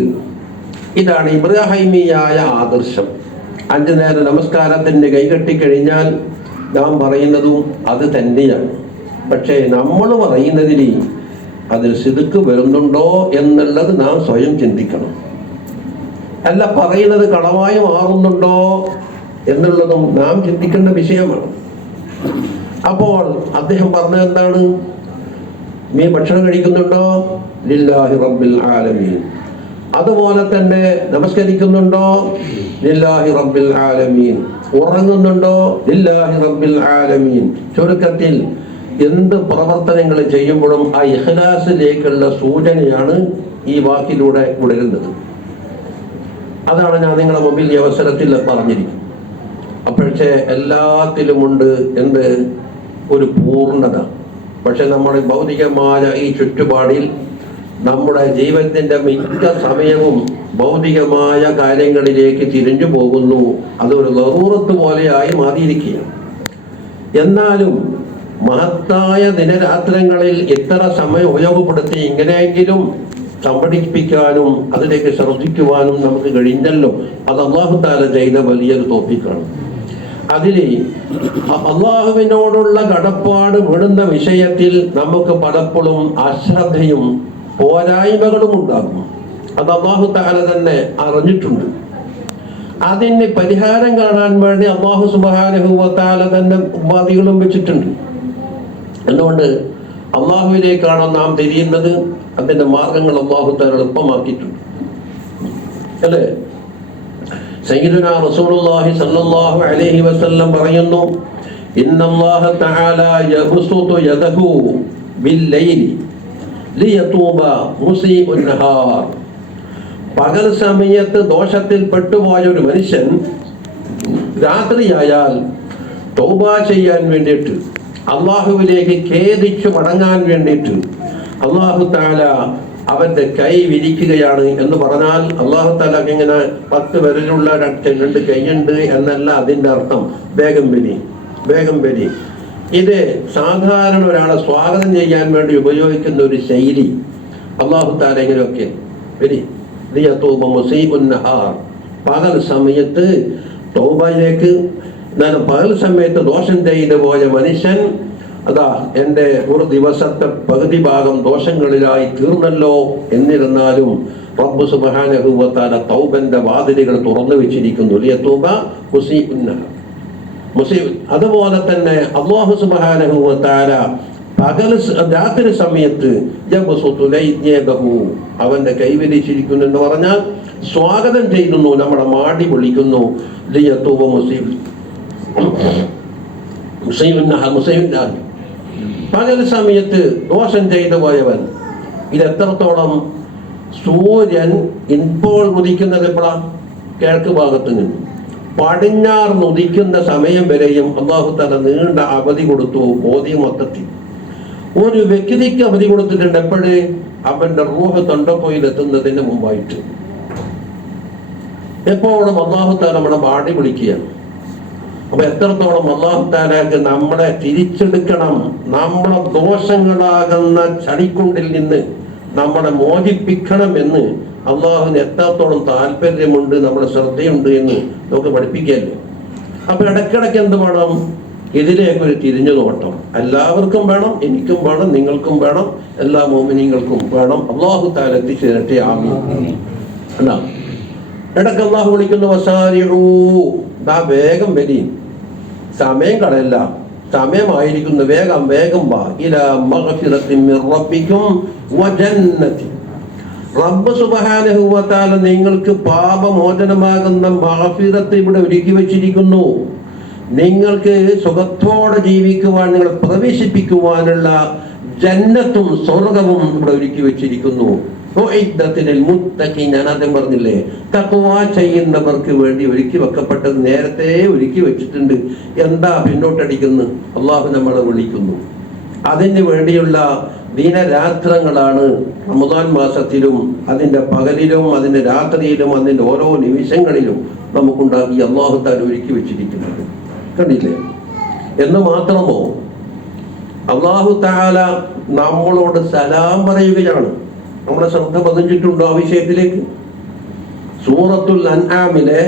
ഇതാണ് ഇബ്രാഹിമിയായ ആദർശം. 5 നേരം നമസ്കാരത്തിന്റെ കൈകെട്ടിക്കഴിഞ്ഞാൽ നാം പറയുന്നതും അത് തന്നെയാണ്. പക്ഷേ നമ്മൾ പറയുന്നതിൽ അതിൽ സിദ്ഖ് വരുന്നുണ്ടോ എന്നുള്ളത് നാം സ്വയം ചിന്തിക്കണം. അല്ല, പറയുന്നത് കളവായി മാറുന്നുണ്ടോ എന്നുള്ളതും നാം ചിന്തിക്കേണ്ട വിഷയമാണ്. അപ്പോൾ അദ്ദേഹം പറഞ്ഞത് എന്താണ്? നീ ഭക്ഷണം കഴിക്കുന്നുണ്ടോ? ലില്ലാഹി റബ്ബിൽ ആലമീൻ. അതുപോലെ തന്നെ നമസ്കരിക്കുന്നുണ്ടോ? ലില്ലാഹി റബ്ബിൽ ആലമീൻ. ഉറങ്ങുന്നുണ്ടോ? ലില്ലാഹി റബ്ബിൽ ആലമീൻ. ചുരുക്കത്തിൽ എന്ത് പ്രവർത്തനങ്ങൾ ചെയ്യുമ്പോഴും ആ ഇഖ്ലാസിലേക്കുള്ള സൂചനയാണ് ഈ വാക്കിലൂടെ ഉണരുന്നത്. അതാണ് ഞാൻ നിങ്ങളുടെ മുമ്പിൽ ഈ അവസരത്തിൽ പറഞ്ഞിരിക്കുന്നത്. അപ്പോഴേ എല്ലാത്തിലുമുണ്ട് എന്ത്? ഒരു പൂർണ്ണത. പക്ഷെ നമ്മുടെ ഭൗതികമായ ഈ ചുറ്റുപാടിൽ നമ്മുടെ ജീവിതത്തിന്റെ മിക്ക സമയവും ഭൗതികമായ കാര്യങ്ങളിലേക്ക് തിരിഞ്ഞു പോകുന്നു. അതൊരു ലറൂറത്ത് പോലെയായി മാറിയിരിക്കുകയാണ്. എന്നാലും മഹത്തായ ദിനരാത്രങ്ങളിൽ ഇത്ര സമയം ഉപയോഗപ്പെടുത്തി ഇങ്ങനെയെങ്കിലും സംഘടിപ്പിക്കാനും അതിലേക്ക് ശ്രദ്ധിക്കുവാനും നമുക്ക് കഴിഞ്ഞല്ലോ. അത് അല്ലാഹു തആല ചെയ്ത വലിയൊരു തൗഫീഖാണ്. അതിൽ അള്ളാഹുവിനോടുള്ള കടപ്പാട് വിടുന്ന വിഷയത്തിൽ നമുക്ക് പലപ്പോഴും അശ്രദ്ധയും പോരായ്മകളും ഉണ്ടാകും. അത് അല്ലാഹു തആല തന്നെ അറിഞ്ഞിട്ടുണ്ട്. അതിന് പരിഹാരം കാണാൻ വേണ്ടി അല്ലാഹു സുബ്ഹാനഹു വ തആല തന്നെ ഉപാധികളും വെച്ചിട്ടുണ്ട്. അതുകൊണ്ട് അള്ളാഹുവിലേക്കാണ് നാം തിരിയുന്നത്. അതിന്റെ മാർഗങ്ങൾ അല്ലാഹു തആല എളുപ്പമാക്കിയിട്ടുണ്ട് അല്ലേ? സയ്യിദുനാ റസൂലുള്ളാഹി സ്വല്ലല്ലാഹു അലൈഹി വസല്ലം പറയുന്നു, ഇന്നല്ലാഹ തആല യബ്സുതു യദഹു ബില്ലൈലി ലിയതൂബ മുസീഉൻ നഹാർ. പകൽ സമയത്ത് ദോഷത്തിൽ പെട്ടുപോയ ഒരു മനുഷ്യൻ രാത്രിയായാൽ തൗബ ചെയ്യാൻ വേണ്ടിയിട്ട്, അള്ളാഹുവിലേക്ക് ഖേദിച്ചു മടങ്ങാൻ വേണ്ടിയിട്ട് അല്ലാഹു തആല അവന്റെ കൈ വിരിക്കുകയാണ് എന്ന് പറഞ്ഞാൽ, അല്ലാഹു തആല ഇങ്ങനെ 10 വിരലുള്ള 2 കൈയുണ്ട് എന്നല്ല അതിന്റെ അർത്ഥം. വേഗം വരി, വേഗം വരി. ഇത് സാധാരണ ഒരാളെ സ്വാഗതം ചെയ്യാൻ വേണ്ടി ഉപയോഗിക്കുന്ന ഒരു ശൈലി. അല്ലാഹു തആല ഇങ്ങനെയൊക്കെ വരി, ലിയതൂബ മുസീഉൻ നഹാർ. പകൽ സമയത്ത് തൗബയിലേക്ക്, പകൽ സമയത്ത് ദോഷം ചെയ്തു പോയ മനുഷ്യൻ, അതാ എൻ്റെ ഒരു ദിവസത്തെ പകുതി ഭാഗം ദോഷങ്ങളിലായി തീർന്നല്ലോ. എന്നിരുന്നാലും റബ്ബ് സുബ്ഹാനഹു വ തആല തൗബന്റെ വാതിലുകൾ തുറന്നു വെച്ചിരിക്കുന്നു. ലിയതൂബ മുസീഉൻ നഹാർ. അതുപോലെ തന്നെ അല്ലാഹു സുബ്ഹാനഹു വ തആല പകൽ രാത്രി സമയത്ത് അവന്റെ കൈവരിച്ചിരിക്കുന്നു എന്ന് പറഞ്ഞാൽ സ്വാഗതം ചെയ്യുന്നു, നമ്മുടെ മാടി വിളിക്കുന്നു. ലിയതൂബ പകൽ സമയത്ത് ദോഷം ചെയ്തു പോയവൻ. ഇതെത്രത്തോളം? സൂര്യൻ ഇപ്പോൾ ഉദിക്കുന്നത് എപ്പോഴാ? കിഴക്ക് ഭാഗത്ത് നിന്ന് പടിഞ്ഞാറ് ഉദിക്കുന്ന സമയം വരെയും അല്ലാഹു തആല നീണ്ട അവധി കൊടുത്തു. ബോധി മൊത്തത്തിൽ ഒരു വ്യക്തിക്ക് അവധി കൊടുത്തിട്ടുണ്ട്. എപ്പോഴേ? അവന്റെ റൂഹ് തൊണ്ടപ്പോയിൽ എത്തുന്നതിന് മുമ്പായിട്ട്. എപ്പോഴും അല്ലാഹു തആല നമ്മുടെ മാടി വിളിക്കുകയാണ്. അപ്പൊ എത്രത്തോളം അല്ലാഹു തആലക്ക് നമ്മളെ തിരിച്ചെടുക്കണം, നമ്മളെ ദോഷങ്ങളാകുന്ന ചളിക്കുണ്ടിൽ നിന്ന് നമ്മളെ മോചിപ്പിക്കണം എന്ന് അള്ളാഹുവിന് എത്രത്തോളം താല്പര്യമുണ്ട്, നമ്മുടെ ശ്രദ്ധയുണ്ട് എന്ന് നമുക്ക് പഠിപ്പിക്കല്ലോ. അപ്പൊ ഇടയ്ക്കിടയ്ക്ക് എന്ത് വേണം? ഇതിലേക്കൊരു തിരിഞ്ഞു നോട്ടം എല്ലാവർക്കും വേണം, എനിക്കും വേണം, നിങ്ങൾക്കും വേണം, എല്ലാ മോമിനീങ്ങൾക്കും വേണം. അല്ലാഹു തആല എത്തിച്ചേരട്ടെ. ആമീൻ. എന്നാ ഇടയ്ക്ക് അല്ലാഹു വിളിക്കുന്നു, വസാരിഊ, ദാ വേഗം വരി, സമയം കളയല്ല, സമയമായിരിക്കുന്നു, വേഗം വേഗം വാ. ഇലാ മഗ്ഫിറത്തിൻ മിർ റബ്ബിക്കും വജന്നതി. റബ്ബ് സുബ്ഹാനഹു വ തആല നിങ്ങൾക്ക് പാപമോചനമാകുന്ന മഗ്ഫിറത്ത് ഇവിടെ ഒരുക്കി വെച്ചിരിക്കുന്നു. നിങ്ങൾക്ക് സുഖത്തോടെ ജീവിക്കുവാൻ, നിങ്ങളെ പ്രവേശിപ്പിക്കുവാനുള്ള ജന്നത്തും സ്വർഗവും ഇവിടെ ഒരുക്കി വെച്ചിരിക്കുന്നു. ഞാൻ ആദ്യം പറഞ്ഞില്ലേ, തഖ്വ ചെയ്യുന്നവർക്ക് വേണ്ടി ഒരുക്കി വെക്കപ്പെട്ടത് നേരത്തെ ഒരുക്കി വെച്ചിട്ടുണ്ട്. എന്താ പിന്നോട്ടടിക്കുന്നു? അള്ളാഹു നമ്മളെ വിളിക്കുന്നു. അതിന് വേണ്ടിയുള്ള ദിനരാത്രങ്ങളാണ് റമദാൻ മാസത്തിലും അതിന്റെ പകലിലും അതിന്റെ രാത്രിയിലും അതിന്റെ ഓരോ നിമിഷങ്ങളിലും നമുക്കുണ്ടാക്കി അല്ലാഹു തആല ഒരുക്കി വെച്ചിരിക്കുന്നത്. കണ്ടില്ലേ? എന്ന് മാത്രമോ, അല്ലാഹു തആല നമ്മളോട് സലാം പറയുകയാണ്. നമ്മുടെ ശ്രദ്ധ പതിഞ്ഞിട്ടുണ്ടോ ആ വിഷയത്തിലേക്ക്? സൂറത്തുൽ അൻആമിലെ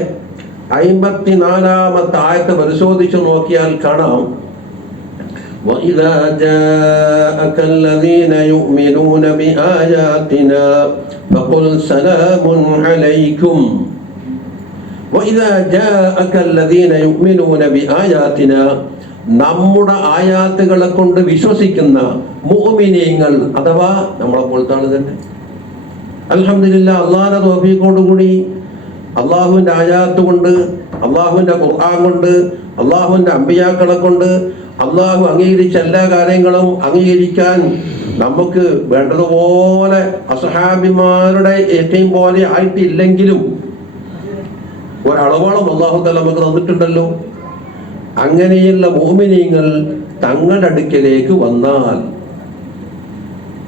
54-ാമത്തെ ആയത്ത് പരിശോധിച്ചു നോക്കിയാൽ കാണാം, وَإِذَا جَاءَكَ الَّذِينَ يُؤْمِنُونَ بِآيَاتِنَا فَقُلْ سَلَامٌ عَلَيْكُمْ. وَإِذَا جَاءَكَ الَّذِينَ يُؤْمِنُونَ بِآيَاتِنَا, നമ്മുടെ ആയാത്തുകളെ കൊണ്ട് വിശ്വസിക്കുന്ന മുഅ്മിനീങ്ങൾ അഥവാ നമ്മളെ പോലത്തെ ആള് തന്നെ. അൽഹംദുലില്ലാഹ്, അള്ളാഹുവിന്റെ തൗഫീഖോടുകൂടി അള്ളാഹുവിന്റെ ആയാത്ത് കൊണ്ട്, അള്ളാഹുവിന്റെ ഖുർആൻ കൊണ്ട്, അള്ളാഹുവിന്റെ അമ്പിയാക്കളെ കൊണ്ട് അള്ളാഹു അംഗീകരിച്ച എല്ലാ കാര്യങ്ങളും അംഗീകരിക്കാൻ നമുക്ക് വേണ്ടതുപോലെ അസ്ഹാബിമാരുടെ ഏറ്റവും പോലെ ആയിട്ടില്ലെങ്കിലും ഒരളവോളം അള്ളാഹു തആല നമുക്ക് തന്നിട്ടുണ്ടല്ലോ. അങ്ങനെയുള്ള മുഅ്മിനീങ്ങൾ തങ്ങളുടെ അടുക്കലേക്ക് വന്നാൽ,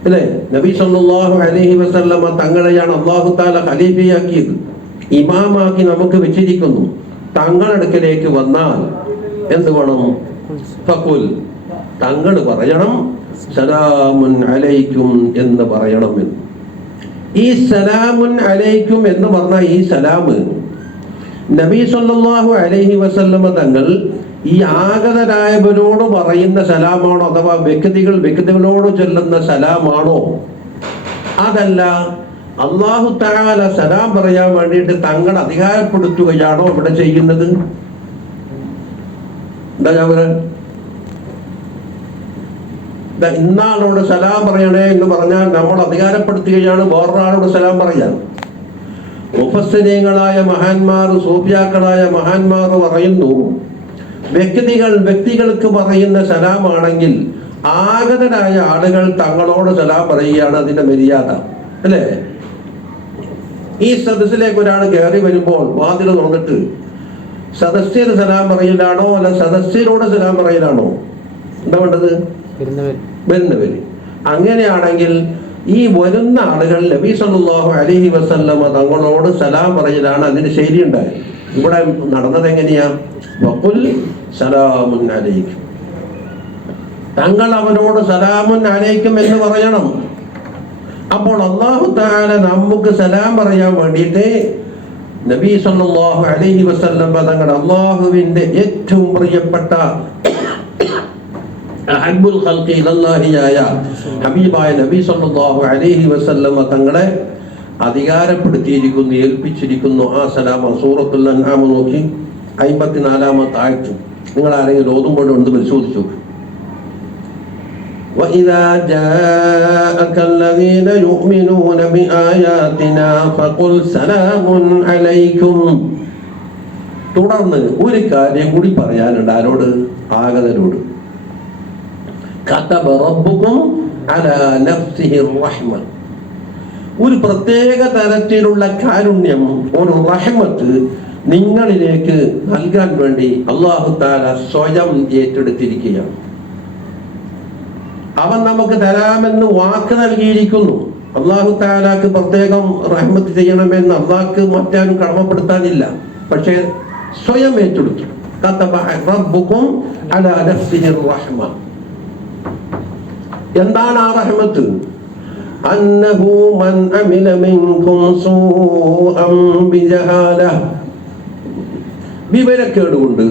അല്ലേ, നബി സല്ലല്ലാഹു അലൈഹി വസല്ലമ തങ്ങളെയാണ് അള്ളാഹു തആല ഖലീഫയാക്കിയത്, ഇമാമാക്കി നമുക്ക് വെച്ചിരിക്കുന്നു. തങ്ങളുടെ അടുക്കലേക്ക് വന്നാൽ എന്ത് വേണം? ഫഖുൽ, തങ്ങൾ പറയണം സലാമുൻ അലൈക്കും എന്ന് പറയണമെന്ന്. ഈ സലാമുൻ അലൈക്കും എന്ന് പറഞ്ഞ ഈ സലാമ് നബി സല്ലല്ലാഹു അലൈഹി വസല്ലമ തങ്ങൾ ഈ ആഗതരായവരോട് പറയുന്ന സലാമാണോ, അഥവാ വ്യക്തികളോട് ചൊല്ലുന്ന സലാമാണോ? അതല്ല, അല്ലാഹു തആല സലാം പറയാൻ വേണ്ടിയിട്ട് തങ്ങൾ അധികാരപ്പെടുത്തുകയാണോ ഇവിടെ ചെയ്യുന്നത്? എന്താ ഞാൻ പറയാൻ, ഇന്നാളോട് സലാം പറയണേ എന്ന് പറഞ്ഞാൽ നമ്മൾ അധികാരപ്പെടുത്തുകയാണ് വേറൊരാളോട് സലാം പറയാൻ. മുഫസ്സിരീങ്ങളായ മഹാന്മാർ, സൂഫിയാക്കളായ മഹാന്മാർ പറയുന്നു, വ്യക്തികൾക്ക് പറയുന്ന സലാമാണെങ്കിൽ ആഗതരായ ആളുകൾ തങ്ങളോട് സലാം പറയുകയാണ് അതിന്റെ മര്യാദ, അല്ലേ? ഈ സദസ്സിലേക്ക് ഒരാൾ കയറി വരുമ്പോൾ വാതിൽ തുറന്നിട്ട് സദസ്യന് സലാം പറയലാണോ അല്ല സദസ്യരോട് സലാം പറയലാണോ എന്താ വേണ്ടത്? വരുന്നവര്. അങ്ങനെയാണെങ്കിൽ ഈ വരുന്ന ആളുകൾ നബി സല്ലല്ലാഹു അലൈഹി വസല്ലമ തങ്ങളോട് സലാം പറയലാണ് അതിന് ശൈലിയുണ്ടായത്. ഇവിടെ നടന്നത് എങ്ങനെയാ? വഖുൽ സലാമുൻ അലൈക്കും, തങ്ങൾ അവനോട് സലാമുൻ അലൈക്കും എന്ന് പറയണം. അപ്പോൾ അല്ലാഹു തആല നമുക്ക് സലാം പറയാൻ വേണ്ടിയിട്ട് നബി സല്ലല്ലാഹു അലൈഹി വസല്ലം തങ്ങൾ അല്ലാഹുവിന്റെ ഏറ്റവും പ്രിയപ്പെട്ട അഹബ്ബുൽ ഖൽഖി ഇലല്ലാഹിയായ ഹബീബായ നബി സല്ലല്ലാഹു അലൈഹി വസല്ലം തങ്ങളെ അധികാരപ്പെടുത്തിയിരിക്കുന്നു, ഏൽപ്പിച്ചിരിക്കുന്നു. ആ സലാം സൂറത്തുൽ അൻആം നോക്കി 54-ാമത്തെ ആയത്ത് നിങ്ങൾ ആരെങ്കിലും ഓതുമ്പോൾ ഒന്ന് പരിശോധിച്ചു. وَإِذَا جَاءَكَ الَّذِينَ يُؤْمِنُونَ بِآيَاتِنَا فَقُلْ سَلَامٌ عَلَيْكُمْ. തുടർന്ന് ഒരു കാര്യം കൂടി പറയാനുണ്ട്. ആരോട്? ആഗതരോട്. كَتَبَ رَبُّكُمْ عَلَى نَفْسِهِ الرَّحْمَةَ. ഒരു പ്രത്യേക തരത്തിലുള്ള കാരുണ്യം, ഒരു റഹ്മത്ത് നിങ്ങളിലേക്ക് നൽകാൻ വേണ്ടി അല്ലാഹു തആല സ്വയം ഏറ്റെടുത്തിരിക്കുകയാണ്. അവൻ നമുക്ക് തരാമെന്ന് വാക്ക് നൽകിയിരിക്കുന്നു. അല്ലാഹു തആലാക്ക് പ്രത്യേകം റഹ്മത്ത് ചെയ്യണമെന്ന് അല്ലാഹ്ക്ക് മറ്റാരും കടമപ്പെടുത്താനില്ല. പക്ഷേ സ്വയം ഏറ്റെടുത്തു. കതബ റബ്ബുക്കും അലാ നഫ്സിഹി റഹ്മ. എന്താണ് ആ റഹ്മത്ത്? അന്നഹു മൻ അമില മിൻകും സൂഅൻ ബിജഹാല. വിവരക്കേട് കൊണ്ട്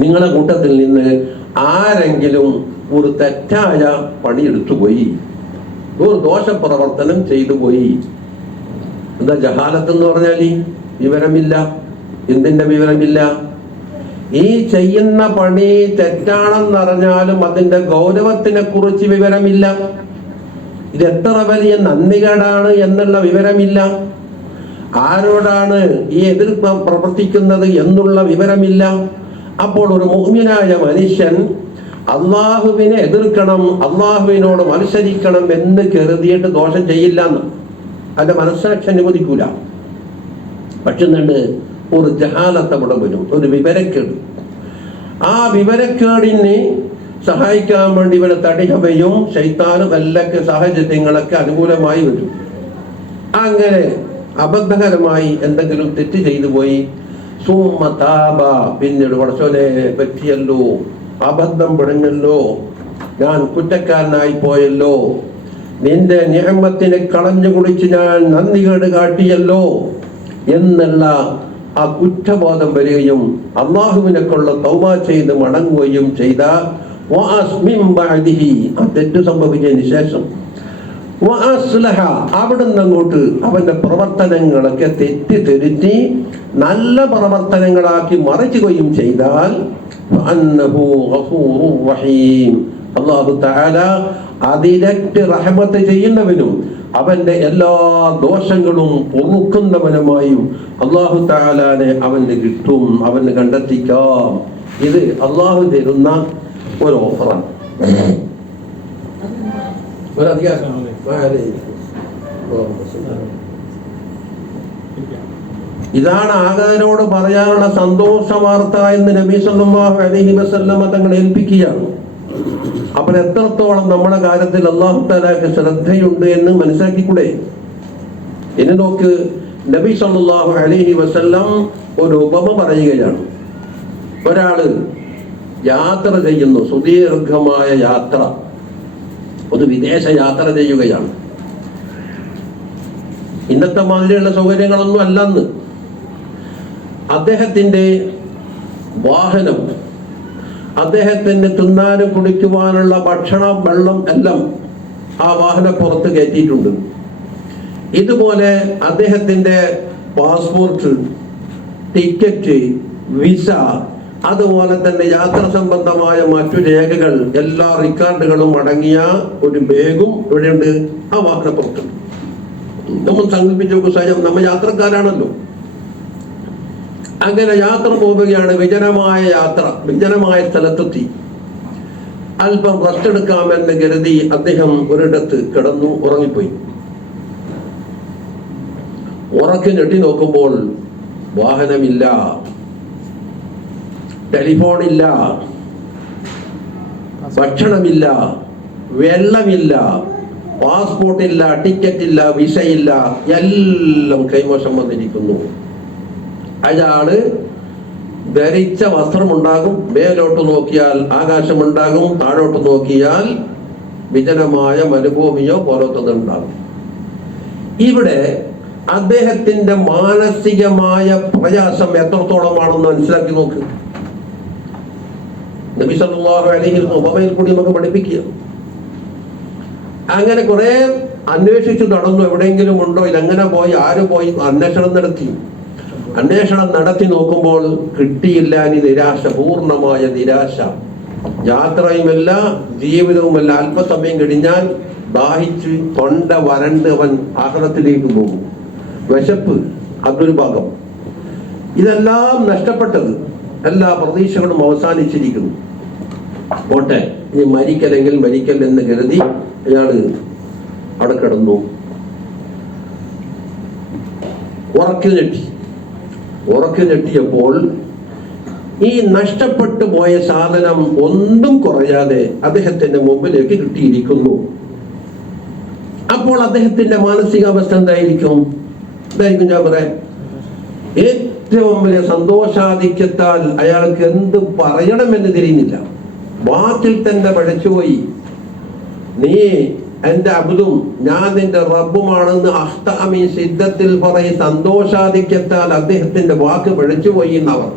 നിങ്ങളുടെ കൂട്ടത്തിൽ നിന്ന് ആരെങ്കിലും ഒരു തെറ്റായ പണിയെടുത്തു പോയി, ഒരു ദോഷപ്രവർത്തനം ചെയ്തു പോയി. എന്താ ജഹാലത്ത് എന്ന് പറഞ്ഞാൽ? വിവരമില്ല. എന്തിന്റെ വിവരമില്ല? ഈ ചെയ്യുന്ന പണി തെറ്റാണെന്നറിഞ്ഞാലും അതിന്റെ ഗൗരവത്തിനെ കുറിച്ച് വിവരമില്ല. ഇത് എത്ര വലിയ നന്ദികേടാണ് എന്നുള്ള വിവരമില്ല. ആരോടാണ് ഈ എതിർ പ്രവർത്തിക്കുന്നത് എന്നുള്ള വിവരമില്ല. അപ്പോൾ ഒരു മുഅ്മിനായ മനുഷ്യൻ അള്ളാഹുവിനെ എതിർക്കണം, അള്ളാഹുവിനോട് മത്സരിക്കണം എന്ന് കരുതിയിട്ട് ദോഷം ചെയ്യില്ല എന്ന് അതിന്റെ മനസ്സാക്ഷി അനുവദിക്കൂല. പക്ഷെ എന്തുണ്ട്? ഒരു ജഹാലത്ത് അവിടെ വരും, ഒരു വിവരക്കേട്. ആ വിവരക്കേടിനെ സഹായിക്കാൻ വേണ്ടി ഇവിടെ തടിഹവയും ശൈത്താനും എല്ലാക്കെ സാഹചര്യങ്ങളൊക്കെ അനുകൂലമായി വരും. അങ്ങനെ അബദ്ധകരമായി എന്തെങ്കിലും തെറ്റ് ചെയ്തു പോയി, സുമ്മ താബ, പിന്നീട് പടച്ചോനെ പറ്റിയല്ലോ, അബദ്ധം പിടഞ്ഞല്ലോ, ഞാൻ കുറ്റക്കാരനായി പോയല്ലോ, നിന്റെ നിഅമത്തിനെ കളഞ്ഞു കുടിച്ച് ഞാൻ നന്ദികേട് കാട്ടിയല്ലോ എന്നുള്ള ആ കുറ്റബോധം വരികയും അള്ളാഹുവിനെ കൊള്ള തൗബ ചെയ്ത് മടങ്ങുകയും ചെയ്ത ആ തെറ്റ് സംഭവിച്ചതിന് ശേഷം അവിടുന്ന് അങ്ങോട്ട് അവന്റെ പ്രവർത്തനങ്ങളൊക്കെ തെറ്റിദ്ധരുത്തി നല്ല പ്രവർത്തനങ്ങളാക്കി മറിക്കുകയും ചെയ്താൽ ഫഅന്നഹു ഗഫൂറുർ റഹീം. അല്ലാഹു തആല അതിരറ്റ് റഹ്മത്ത് ചെയ്യുന്നവനും അവന്റെ എല്ലാ ദോഷങ്ങളും പൊറുക്കുന്നവനുമായും അല്ലാഹു തആലാനെ അവന് കിട്ടും, അവന് കണ്ടെത്തിക്കാം. ഇത് അല്ലാഹു തരുന്ന ഒരു ഓഫറാണ്. ഇതാണ് ആഗതരോട് പറയാനുള്ള സന്തോഷ വാർത്ത എന്ന് നബി സല്ലല്ലാഹു അലൈഹി വസല്ലമ തങ്ങൾ ഏൽപ്പിക്കുകയാണ്. അപ്പോൾ എത്രത്തോളം നമ്മുടെ കാര്യത്തിൽ അല്ലാഹു തആലക്ക് ശ്രദ്ധയുണ്ട് എന്ന് മനസ്സിലാക്കിക്കൂടെ? ഇനി നോക്ക്, നബി സല്ലല്ലാഹു അലൈഹി വസല്ലം ഒരു ഉപമ പറയുകയാണ്. ഒരാള് യാത്ര ചെയ്യുന്നു, സുദീർഘമായ യാത്ര, ഒരു വിദേശ യാത്ര ചെയ്യുകയാണ്. ഇന്നത്തെ മാതിരിയുള്ള സൗകര്യങ്ങളൊന്നും അല്ലെന്ന്. അദ്ദേഹത്തിന്റെ വാഹനം, അദ്ദേഹത്തിന് തിന്നാനും കുടിക്കുവാനുള്ള ഭക്ഷണം, വെള്ളം എല്ലാം ആ വാഹനപ്പുറത്ത് കയറ്റിയിട്ടുണ്ട്. ഇതുപോലെ അദ്ദേഹത്തിന്റെ പാസ്പോർട്ട്, ടിക്കറ്റ്, വിസ, അതുപോലെ തന്നെ യാത്ര സംബന്ധമായ മറ്റു രേഖകൾ, എല്ലാ റെക്കോർഡുകളും അടങ്ങിയ ഒരു ബാഗും ഇവിടെയുണ്ട് ആ വാഹനപ്പുറത്ത്. നമ്മൾ സങ്കല്പിച്ചു നോക്കും, നമ്മൾ യാത്രക്കാരാണല്ലോ. അങ്ങനെ യാത്ര പോവുകയാണ്, വിജനമായ യാത്ര, വിജനമായ സ്ഥലത്തെത്തി. അല്പം റെസ്റ്റ് എടുക്കാമെന്ന് കരുതി അദ്ദേഹം ഒരിടത്ത് കിടന്നു ഉറങ്ങിപ്പോയി. ഉറക്കി ഞെട്ടി നോക്കുമ്പോൾ വാഹനമില്ല, ടെലിഫോണില്ല, ഭക്ഷണമില്ല, വെള്ളമില്ല, പാസ്പോർട്ടില്ല, ടിക്കറ്റില്ല, വിസയില്ല, എല്ലാം കൈവശം വന്നിരിക്കുന്നു. അയാള് ധരിച്ച വസ്ത്രമുണ്ടാകും, മേലോട്ട് നോക്കിയാൽ ആകാശമുണ്ടാകും, താഴോട്ട് നോക്കിയാൽ വിജനമായ മരുഭൂമിയോ പോലത്തതുണ്ടാകും. ഇവിടെ അദ്ദേഹത്തിന്റെ മാനസികമായ പ്രയാസം എത്രത്തോളമാണെന്ന് മനസ്സിലാക്കി നോക്ക്. നബി സല്ലല്ലാഹു അലൈഹി വസല്ലം ഉപമയിൽ കൂടി നമുക്ക് പഠിപ്പിക്കുക. അങ്ങനെ കുറെ അന്വേഷിച്ചു നടന്നു, എവിടെയെങ്കിലും ഉണ്ടോ, ഇതെങ്ങനെ പോയി, ആര് പോയി, അന്വേഷണം നടത്തി നോക്കുമ്പോൾ കിട്ടിയില്ല. ഇനി നിരാശ, പൂർണ്ണമായ നിരാശ. യാത്രയുമല്ല, ജീവിതവുമല്ല. അല്പസമയം കഴിഞ്ഞാൽ ദാഹിച്ച് തൊണ്ട വരണ്ട് അവൻ ആഹ്റത്തിലേക്ക് പോകും. വിശപ്പ്, അതൊരു ഭാഗം. ഇതെല്ലാം നഷ്ടപ്പെട്ടത്, എല്ലാ പ്രതീക്ഷകളും അവസാനിച്ചിരിക്കുന്നു. പോട്ടെ, ഇനി മരിക്കലെങ്കിൽ മരിക്കൽ എന്ന് കരുതി അയാള് അവിടെ കിടന്നു. ഉറക്കി ഞെട്ടിയപ്പോൾ ഈ നഷ്ടപ്പെട്ടു പോയ സാധനം ഒന്നും കുറയാതെ അദ്ദേഹത്തിന്റെ മുമ്പിലേക്ക് കിട്ടിയിരിക്കുന്നു. അപ്പോൾ അദ്ദേഹത്തിന്റെ മാനസികാവസ്ഥ എന്തായിരിക്കും ഞാൻ പറയാം. ഏറ്റവും വലിയ സന്തോഷാധിക്യത്താൽ അയാൾക്ക് എന്ത് പറയണമെന്ന് തിരിയുന്നില്ല. വാക്കിൽ തന്നെ പഴച്ചുപോയി. നീ എന്റെ അബ്ദും ഞാൻ നിന്റെ റബ്ബുമാണെന്ന് അഖ്തഅമി സിദ്ധത്തിൽ പറയും. സന്തോഷാധിക്യത്താൽ അദ്ദേഹത്തിന്റെ വാക്ക് പഴച്ചുപോയി എന്നവർ.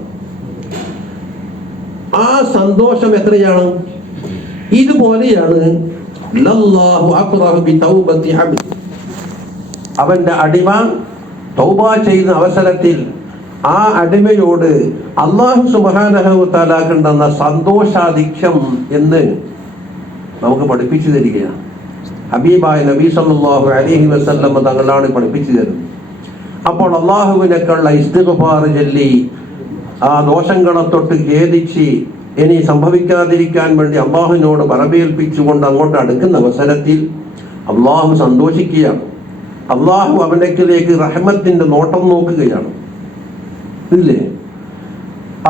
ആ സന്തോഷം എത്രയാണ്? ഇതുപോലെയാണ് അവന്റെ അടിമ തൗബ ചെയ്യുന്ന അവസരത്തിൽ ആ അടിമയോട് അല്ലാഹു സുബ്ഹാനഹു വ തആല കണ്ടെന്ന സന്തോഷാധിക്യം എന്ന് നമുക്ക് പഠിപ്പിച്ചു തരികയാണ്. ഹബീബായ നബി സല്ലല്ലാഹു അലൈഹി വസല്ലം തങ്ങളാണ് പഠിപ്പിച്ചു തരുന്നത്. അപ്പോൾ അള്ളാഹുവിനേക്കുള്ള ഇസ്തിഗ്ഫാർ ചൊല്ലി ആ ദോഷങ്ങളെ തൊട്ട് ഖേദിച്ച് ഇനി സംഭവിക്കാതിരിക്കാൻ വേണ്ടി അള്ളാഹുവിനോട് പറമേൽപ്പിച്ചുകൊണ്ട് അങ്ങോട്ട് അടുക്കുന്ന അവസരത്തിൽ അള്ളാഹു സന്തോഷിക്കുകയാണ്. അള്ളാഹു അവനേക്കിലേക്ക് റഹ്മത്തിന്റെ നോട്ടം നോക്കുകയാണ്, ഇല്ലേ?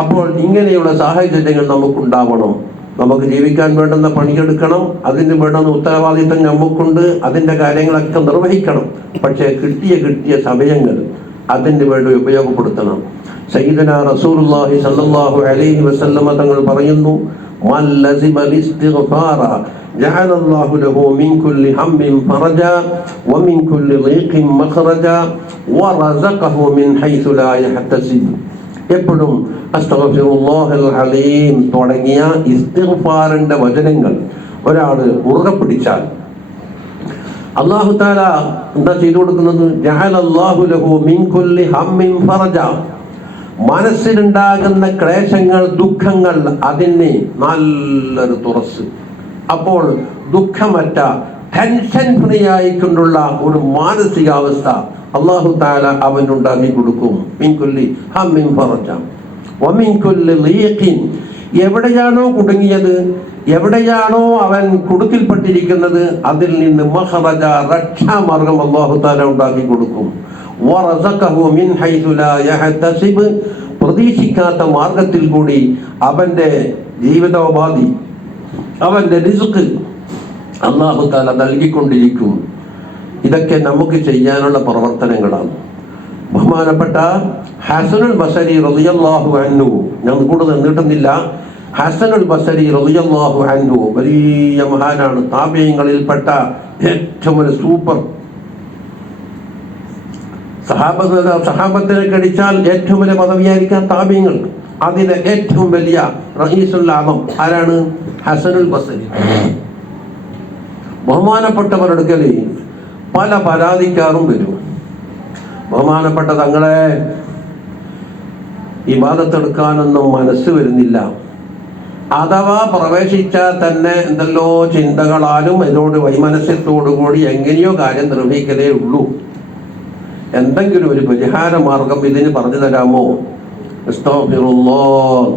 അപ്പോൾ ഇങ്ങനെയുള്ള സാഹചര്യങ്ങൾ നമുക്കുണ്ടാവണം. നമുക്ക് ജീവിക്കാൻ വേണ്ടുന്ന പണിയെടുക്കണം, അതിന് വേണ്ടുന്ന ഉത്തരവാദിത്തം നമുക്കുണ്ട്, അതിൻ്റെ കാര്യങ്ങളൊക്കെ നിർവഹിക്കണം. പക്ഷേ കിട്ടിയ സമയങ്ങൾ അതിന് വേണ്ടി ഉപയോഗപ്പെടുത്തണം. സയ്യിദനാ റസൂലുള്ളാഹി സ്വല്ലല്ലാഹു അലൈഹി വസല്ലമ തങ്ങൾ പറയുന്നു, മൻ ലസിമൽ ഇസ്തിഗ്ഫാറ ജഅലല്ലാഹു ലഹു മിൻ കുല്ലി ഹമ്മിൻ ഫറജ വമിൻ കുല്ലി ളീഖിൻ മഖറജ വറസഖഹു മിൻ ഹൈസു ലാ യഹ്തസിബ്. എപ്പോഴും അസ്തഗ്ഫിറുല്ലാഹൽ അലീം തുടങ്ങിയ ഇസ്തിഗ്ഫാറിന്റെ വചനങ്ങൾ ഒരാൾ മുറുകെ പിടിച്ചാൽ അല്ലാഹു തആല എന്താ ചെയ്തു കൊടുക്കുന്നത്? ജഅലല്ലാഹു ലഹു മിൻ കുല്ലി ഹമ്മിൻ ഫറജ. മനസ്സിലുണ്ടാകുന്ന ക്ലേശങ്ങൾ, ദുഃഖങ്ങൾ, അതിന് നല്ലൊരു തുറസ്. അപ്പോൾ ദുഃഖമറ്റ ടെൻഷൻ ഫ്രീ ആയിക്കൊണ്ടുള്ള ഒരു മാനസികാവസ്ഥ അല്ലാഹു തആല അവനുണ്ടാക്കി കൊടുക്കും. മിൻ കുല്ലി ഹമ്മിൻ ഫറജ വമിൻ കുല്ലി ലീഖിൻ. എവിടെയാണോ കുടുങ്ങിയത്, എവിടെയാണോ അവൻ കുടുക്കിൽപ്പെട്ടിരിക്കുന്നത്, അതിൽ നിന്ന് മഖറജ, രക്ഷാമാർഗം അല്ലാഹു തആല ഉണ്ടാക്കി കൊടുക്കും. വറസഖഹു മിൻ ഹൈസു ലാ യഹ്തസിബ്. പ്രതീക്ഷിക്കാത്ത മാർഗത്തിൽ കൂടി അവന്റെ ജീവിതോപാധി, അവന്റെ റിസ്ക് അല്ലാഹു തആല നൽകിക്കൊണ്ടിരിക്കും. ഇതൊക്കെ നമുക്ക് ചെയ്യാനുള്ള പ്രവർത്തനങ്ങളാണ്. ബഹുമാനപ്പെട്ട ഹസനുൽ ബസരി റളിയല്ലാഹു അൻഹു, ഞാൻ കൂടുതൽ നീട്ടുന്നില്ല, ഹസനുൽ ബസരി റളിയല്ലാഹു അൻഹു വലിയ മഹാനാണ്. താബിഈങ്ങളിൽപ്പെട്ട ഏറ്റവും ഒരു സൂപ്പർ സഹാബത്തിനെ കടിച്ചാൽ ഏറ്റവും വലിയ പദവിയായിരിക്കാം താബിഈങ്ങൾ. അതിലെ ഏറ്റവും വലിയ റഈസുൽ ആദം ആരാണ്? ഹസനുൽ ബസരി. ബഹുമാനപ്പെട്ടവരടുക്കൽ പല പരാതിക്കാരും വരും. ബഹുമാനപ്പെട്ട തങ്ങളെ, ഇബാദത്തെടുക്കാനൊന്നും മനസ്സ് വരുന്നില്ല, അഥവാ പ്രവേശിച്ചാൽ തന്നെ എന്തെല്ലോ ചിന്തകളാലും ഇതിനോട് വൈമനസ്യത്തോടു കൂടി എങ്ങനെയോ കാര്യം നിർവഹിക്കലേ ഉള്ളൂ. എന്തെങ്കിലും ഒരു പരിഹാര മാർഗം ഇതിന് പറഞ്ഞു തരാമോ? അസ്തഗ്ഫിറുല്ലാഹ്,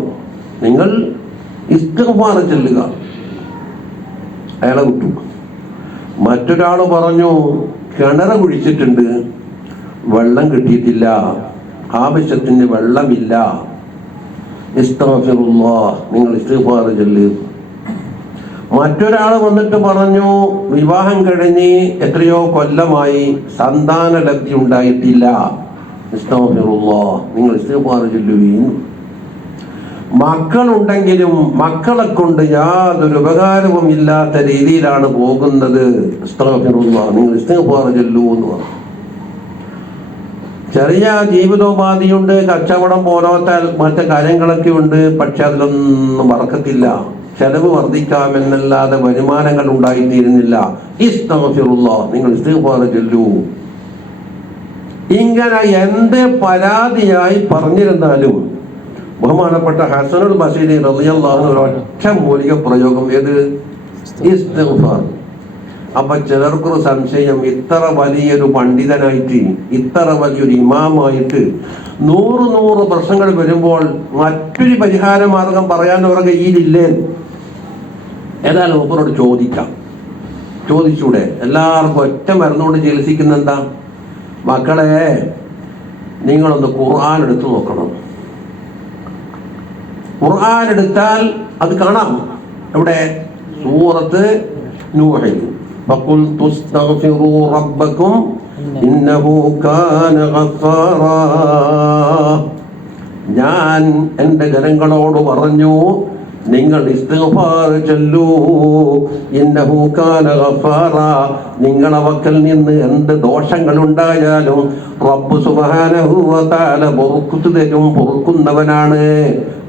നിങ്ങൾ ഇസ്തിഗ്ഫാർ ചൊല്ലുക. അയാളെ വിട്ടു. മറ്റൊരാൾ പറഞ്ഞു, കിണർ കുഴിച്ചിട്ടുണ്ട്, വെള്ളം കിട്ടിയിട്ടില്ല, ആവശ്യത്തിന് വെള്ളമില്ല, ഇസ്തഗ്ഫിറുല്ലാഹ്, നിങ്ങൾ ഇസ്തിഗ്ഫാർ ചൊല്ല്. മറ്റൊരാൾ വന്നിട്ട് പറഞ്ഞു, വിവാഹം കഴിഞ്ഞ് എത്രയോ കൊല്ലമായി, സന്താന ലബ്ധി ഉണ്ടായിട്ടില്ല, ഇസ്തഗ്ഫിറുല്ലാഹ്, നിങ്ങൾ ഇസ്തിഗ്ഫാർ ചൊല്ലുകയും. മക്കളുണ്ടെങ്കിലും മക്കളെ കൊണ്ട് യാതൊരു ഉപകാരവും ഇല്ലാത്ത രീതിയിലാണ് പോകുന്നത്, ഇസ്തഗ്ഫിറുല്ലാഹ്, നിങ്ങൾ ഇസ്തിഗ്ഫാർ ചൊല്ലൂ എന്ന് പറഞ്ഞു. ചെറിയ ജീവിതോപാധിയുണ്ട്, കച്ചവടം പോലത്തെ മറ്റു കാര്യങ്ങളൊക്കെ ഉണ്ട്, പക്ഷെ അതിലൊന്നും വർക്കത്തില്ല. ചെലവ് വർദ്ധിക്കാമെന്നല്ലാതെ വരുമാനങ്ങൾ ഉണ്ടായിത്തീരുന്നില്ല. ഇസ്തഗ്ഫിറുല്ലാഹ്, നിങ്ങൾ ഇസ്തിഗ്ഫാർ ചൊല്ലൂ. ഇങ്ങനെ എന്ത് പരാതിയായി പറഞ്ഞിരുന്നാലും ബഹുമാനപ്പെട്ട ഹസനുൽ ബസരി റളിയല്ലാഹു അൻഹു ഒറ്റ മൂലിക പ്രയോഗം, ഏത്? ഇസ്തിഗ്ഫാർ. അപ്പൊ ചിലർക്കൊരു സംശയം, ഇത്ര വലിയൊരു പണ്ഡിതനായിട്ട്, ഇത്ര വലിയൊരു ഇമാമായിട്ട് 100 പ്രശ്നങ്ങൾ വരുമ്പോൾ മറ്റൊരു പരിഹാര മാർഗം പറയാൻ അവരുടെ കയ്യിലില്ലേ? ഏതായാലും ഒപ്പരോട് ചോദിക്കാം. ചോദിച്ചൂടെ? എല്ലാവർക്കും ഒറ്റ മരുന്നുകൊണ്ട് ചികിത്സിക്കുന്ന എന്താ? മക്കളെ, നിങ്ങളൊന്ന് ഖുർആൻ എടുത്തു നോക്കണം. ഖുർആൻ എടുത്താൽ അത് കാണാം. എവിടെ? സൂറത്ത് നൂഹിൽ. ഫഖുൽതു ഇസ്തഗ്ഫിറൂ റബ്ബക്കും ഇന്നഹു കാന ഗഫാറാ. ഞാൻ എൻ്റെ ജനങ്ങളോട് പറഞ്ഞു, നിങ്ങൾ ഇസ്തിഗ്ഫാർ ചൊല്ലൂ, ഇന്നഹു കാന ഗഫാറാ. നിങ്ങളുടെ പക്കൽ നിന്ന് എന്ത് ദോഷങ്ങൾ ഉണ്ടായാലും റബ്ബ് സുബ്ഹാനഹു വ തആല പൊറുത്തു തരും, പൊറുക്കുന്നവനാണ്.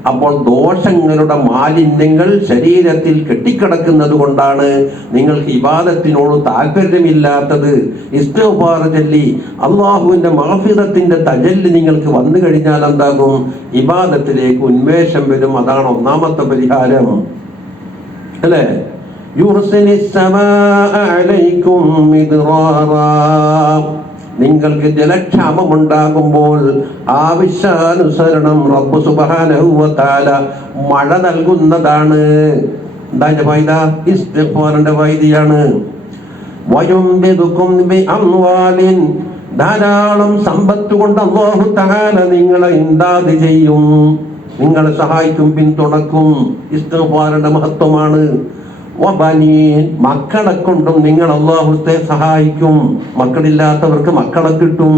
അപ്പോൾ ദോഷങ്ങളുടെ മാലിന്യങ്ങൾ ശരീരത്തിൽ കെട്ടിക്കിടക്കുന്നത് കൊണ്ടാണ് നിങ്ങൾക്ക് ഇബാദത്തിനോട് താല്പര്യമില്ലാത്തത്. ഇസ്തിഗ്ഫാർ ചൊല്ലി അള്ളാഹുവിന്റെ മഗ്ഫിറത്തിന്റെ തജല്ലി നിങ്ങൾക്ക് വന്നു കഴിഞ്ഞാൽ എന്താകും? ഇബാദത്തിലേക്ക് ഉന്മേഷം വരും. അതാണ് ഒന്നാമത്തെ പരിഹാരം, അല്ലേ? യുർസിലിസ് സമാഅ അലൈക്കും മിദ്റാറാ. നിങ്ങൾക്ക് ജലക്ഷാമമുണ്ടാകുമ്പോൾ ആവശ്യാനുസരണം റബ്ബ് സുബ്ഹാനഹു വ തആല മഴ നൽകുന്നതാണ്. എന്താ ഫൈദ? ഇസ്തിഗ്ഫാറിന്റെ ഫൈദയാണ്. വയുംദിദുകും ബിഅംവാലിൻ. ധാരാളം സമ്പത്ത് കൊണ്ട് അല്ലാഹു തആല നിങ്ങളെ ഇംദാദ് ചെയ്യും, നിങ്ങളെ സഹായിക്കും, പിന്തുണക്കും. ഇസ്തിഗ്ഫാറിന്റെ മഹത്വമാണ്. വബനീൻ. മക്കളെ കൊണ്ടും നിങ്ങൾ അല്ലാഹുത്തെ സഹായിക്കും. മക്കളില്ലാത്തവർക്ക് മക്കളെ കിട്ടും.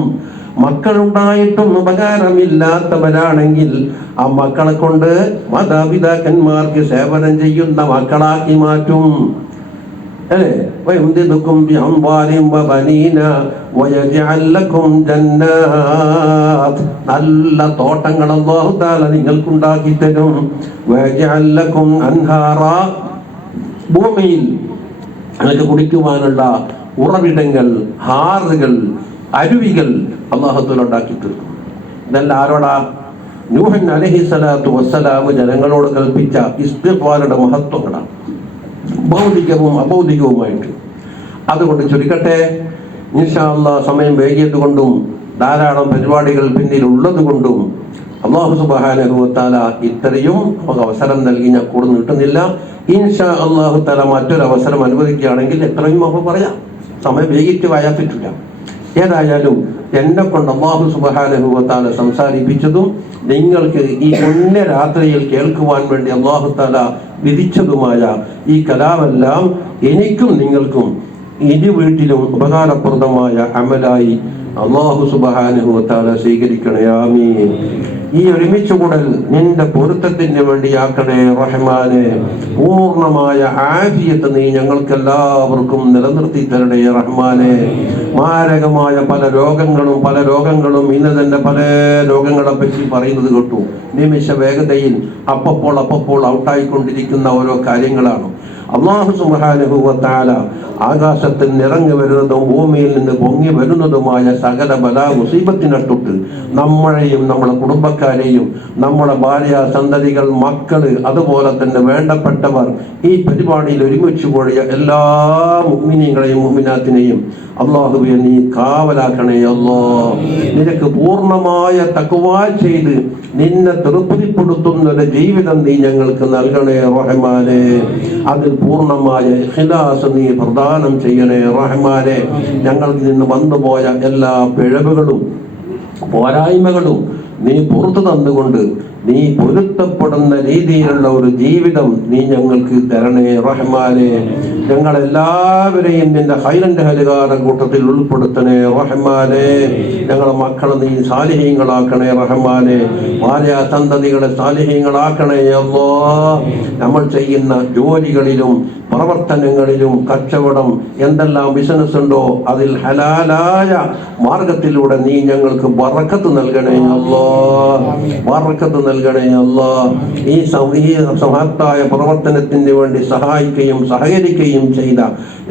മക്കളുണ്ടായിട്ടും ഉപകാരമില്ലാത്തവരാണെങ്കിൽ ആ മക്കളെ കൊണ്ട് മാതാപിതാക്കന്മാർക്ക് സേവനം ചെയ്യുന്ന മക്കളാക്കി മാറ്റും. അല്ലേ? വയംദിദുകും ബിഅംവാലിൻ വബനീന വയജ്അൽ ലക്കും ജന്നാത്ത്. നല്ല തോട്ടങ്ങൾ അല്ലാഹു തആല നിങ്ങൾക്ക് ഉണ്ടാക്കി തരും. വയജ്അൽ ലക്കും അൻഹാറാ. ഭൂമിയിൽ നിങ്ങൾക്ക് കുടിക്കുവാനുള്ള ഉറവിടങ്ങൾ, ഹാറുകൾ, അരുവികൾ അല്ലാഹു തആല ഉണ്ടാക്കി തീർക്കും. ഇതെല്ലാം ആരോടാ? നൂഹൻ അലൈഹിസ്സലാത്തു വസ്സലാം ജനങ്ങളോട് കൽപ്പിച്ച ഇസ്തിഗ്ഫാറിന്റെ മഹത്വങ്ങളാണ്, ഭൗതികവും അഭൗതികവുമായിട്ട്. അതുകൊണ്ട് ചുരുക്കട്ടെ, ഇൻഷാ അല്ലാഹ് സമയം വൈകിയത് കൊണ്ടും ധാരാളം പരിപാടികൾ പിന്നിലുള്ളത് കൊണ്ടും അല്ലാഹു സുബ്ഹാനഹു വ തആല ഇത്രയും നമുക്ക് അവസരം നൽകി ഞാൻ കൂടെ നീട്ടുന്നില്ല. ഇൻഷാ അല്ലാഹു തആല മറ്റൊരു അവസരം അനുവദിക്കുകയാണെങ്കിൽ എത്രയും നമുക്ക് പറയാം. സമയം വൈകിട്ട് വായാൻ പറ്റില്ല. ഏതായാലും എന്നെ കൊണ്ട് അല്ലാഹു സുബ്ഹാനഹു വ തആല സംസാരിപ്പിച്ചതും നിങ്ങൾക്ക് ഈ പുണ്യ രാത്രിയിൽ കേൾക്കുവാൻ വേണ്ടി അല്ലാഹു തആല വിധിച്ചതുമായ ഈ കലാമെല്ലാം എനിക്കും നിങ്ങൾക്കും ഇരു വീട്ടിലും ഉപകാരപ്രദമായ അമലായി അല്ലാഹു സുബ്ഹാനഹു വ തആല സ്വീകരിക്കണേ. ആമീൻ. ഈ ഒരുമിച്ച് കൂടൽ നിന്റെ പൊരുത്തത്തിന് വേണ്ടിയാക്കണേ റഹ്മാനെ. പൂർണ്ണമായ ആഫിയത്ത് നീ ഞങ്ങൾക്കെല്ലാവർക്കും നിലനിർത്തി തരണേ റഹ്മാനെ. മാരകമായ പല രോഗങ്ങളും ഇന്ന് തന്നെ പല രോഗങ്ങളെ പറ്റി പറയുന്നത് കേട്ടു. നിമിഷ വേഗതയിൽ അപ്പപ്പോൾ ഔട്ടായിക്കൊണ്ടിരിക്കുന്ന ഓരോ കാര്യങ്ങളാണ്. അല്ലാഹു സുബ്ഹാനഹു വ തആല ആകാശത്തിൽ നിറങ്ങി വരുന്നതും ഭൂമിയിൽ നിന്ന് പൊങ്ങി വരുന്നതുമായ സകല ബലാ മുസീബത്തിനെ തൊട്ട് നമ്മളെയും നമ്മുടെ കുടുംബക്കാരെയും നമ്മുടെ ഭാര്യ സന്തതികൾ മക്കള് അതുപോലെ തന്നെ വേണ്ടപ്പെട്ടവർ ഈ പരിപാടിയിൽ ഒരുമിച്ച് കൂടിയ എല്ലാ മുഅ്മിനീങ്ങളെയും മുഅ്മിനാത്തിനെയും അല്ലാഹുവേ നീ കാവലാക്കണേ. അല്ലാഹ് നിനക്ക് പൂർണ്ണമായ തഖ്വാ ചെയ്ത് നിന്നെ തൃപ്തിപ്പെടുത്തുന്ന ഒരു ജീവിതം നീ ഞങ്ങൾക്ക് നൽകണേ റഹ്മാനെ. അതിൽ പൂർണ്ണമായ ഇഖ്ലാസ് നീ പ്രദാനം ചെയ്യണേ റഹ്മാനെ. ഞങ്ങൾക്ക് നിന്ന് വന്നുപോയ എല്ലാ പിഴവുകളും പോരായ്മകളും നീ പുറത്തു തന്നുകൊണ്ട് നീ പൊരുത്തപ്പെടുന്ന രീതിയിലുള്ള ഒരു ജീവിതം നീ ഞങ്ങൾക്ക് തരണേ റഹ്മാനെ. ഞങ്ങളെല്ലാവരെയും നിന്റെ ഹൈറന്റെ ഹലുകാര കൂട്ടത്തിൽ ഉൾപ്പെടുത്തണേ റഹ്മാനെ. ഞങ്ങളെ മക്കളെ നീ സാലിഹീങ്ങളാക്കണേ റഹ്മാനെ. ഭാര്യ സന്തതികളെ സാലിഹീങ്ങളാക്കണേ അല്ലാഹ്. നമ്മൾ ചെയ്യുന്ന ജോലികളിലും പ്രവർത്തനങ്ങളിലും കച്ചവടം എന്തെല്ലാം ബിസിനസ് ഉണ്ടോ അതിൽ ഹലാലായ മാർഗത്തിലൂടെ നീ ഞങ്ങൾക്ക് ബറക്കത്ത് നൽകണേ അല്ലാഹ്. ബറക്കത്ത് നൽകണേ അല്ലാഹ്. ഈ സമഹത്തായ പ്രവർത്തനത്തിന് വേണ്ടി സഹായിക്കുകയും സഹകരിക്കുകയും ചെയ്ത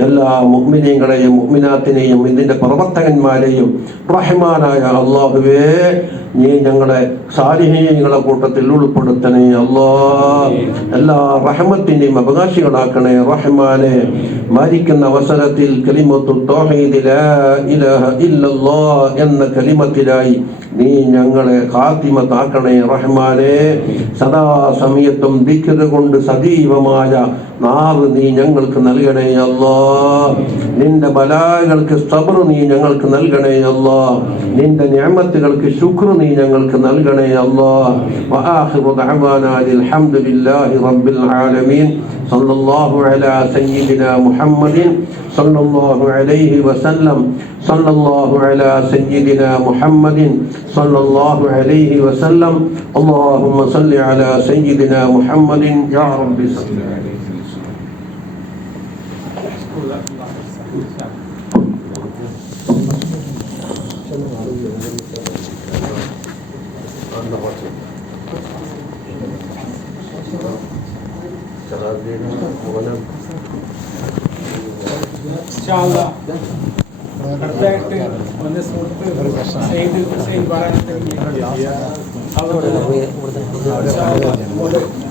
എല്ലാ മുഅ്മിനീങ്ങളെയും മുഅ്മിനാത്തിനെയും ഇതിന്റെ പ്രവർത്തകന്മാരെയും റഹ്മാനായ അല്ലാഹുവേ നീ ഞങ്ങളെ സാലിഹീങ്ങളെ കൂട്ടത്തിൽ ഉൾപ്പെടുത്തണേ അല്ലാഹ്. എല്ലാ റഹ്മത്തിന്റെയും അവകാശികളാക്കണേ റഹ്മാനെ. മരിക്കുന്ന അവസരത്തിൽ കലിമത്തു തൗഹീദ് ലാ ഇലാഹ ഇല്ലല്ലാഹ് എന്ന കലിമത്തിലായി നീ ഞങ്ങളെ ഖാത്തിമത്താക്കണേ റഹ്മാനെ. സദാ സമയത്തും ദിക്ർ കൊണ്ട് സജീവമായ നാവ് നീ ഞങ്ങൾക്ക് നൽകണേ അല്ലാഹ്. നിന്റെ ബലാകൾക്ക് സബ്ർ നീ ഞങ്ങൾക്ക് നൽകണേ അല്ലാഹ്. നിന്റെ നിഅമത്തുകൾക്ക് ശുക്ർ നീ ഞങ്ങൾക്ക് നൽകണേ അല്ലാഹ്. വആഖിറു ദഅവാനാ അൽഹംദുലില്ലാഹി റബ്ബിൽ ആലമീൻ. സല്ലല്ലാഹു അലാ സയ്യിദിനാ മുഹമ്മദിൻ സല്ലല്ലാഹു അലൈഹി വസല്ലം. സല്ലല്ലാഹു അലാ സയ്യിദിനാ മുഹമ്മദിൻ സല്ലല്ലാഹു അലൈഹി വസല്ലം. അല്ലാഹുമ്മ സല്ലി അലാ സയ്യിദിനാ മുഹമ്മദിൻ യാ റബ്ബി സല്ലി അലൈഹി.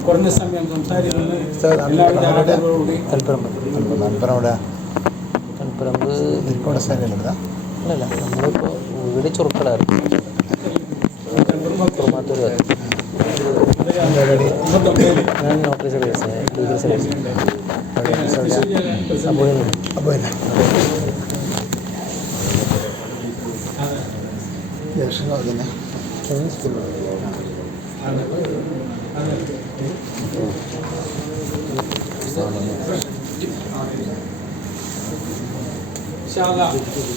കുറഞ്ഞ സമയം സംസാരിക്കുന്നത് എല്ലാവിധ ആളുകളോടുകൂടി അല്ലല്ല നമ്മളിപ്പോൾ വീട് ചുരുക്കളാറ് ഞാൻ നോട്ടറി സർവീസ് ലീഗൽ സർവീസ്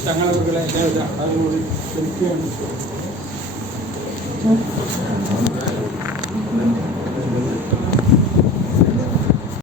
തങ്ങളെ അതിനോട് ക്ഷണിക്കുകയാണ്.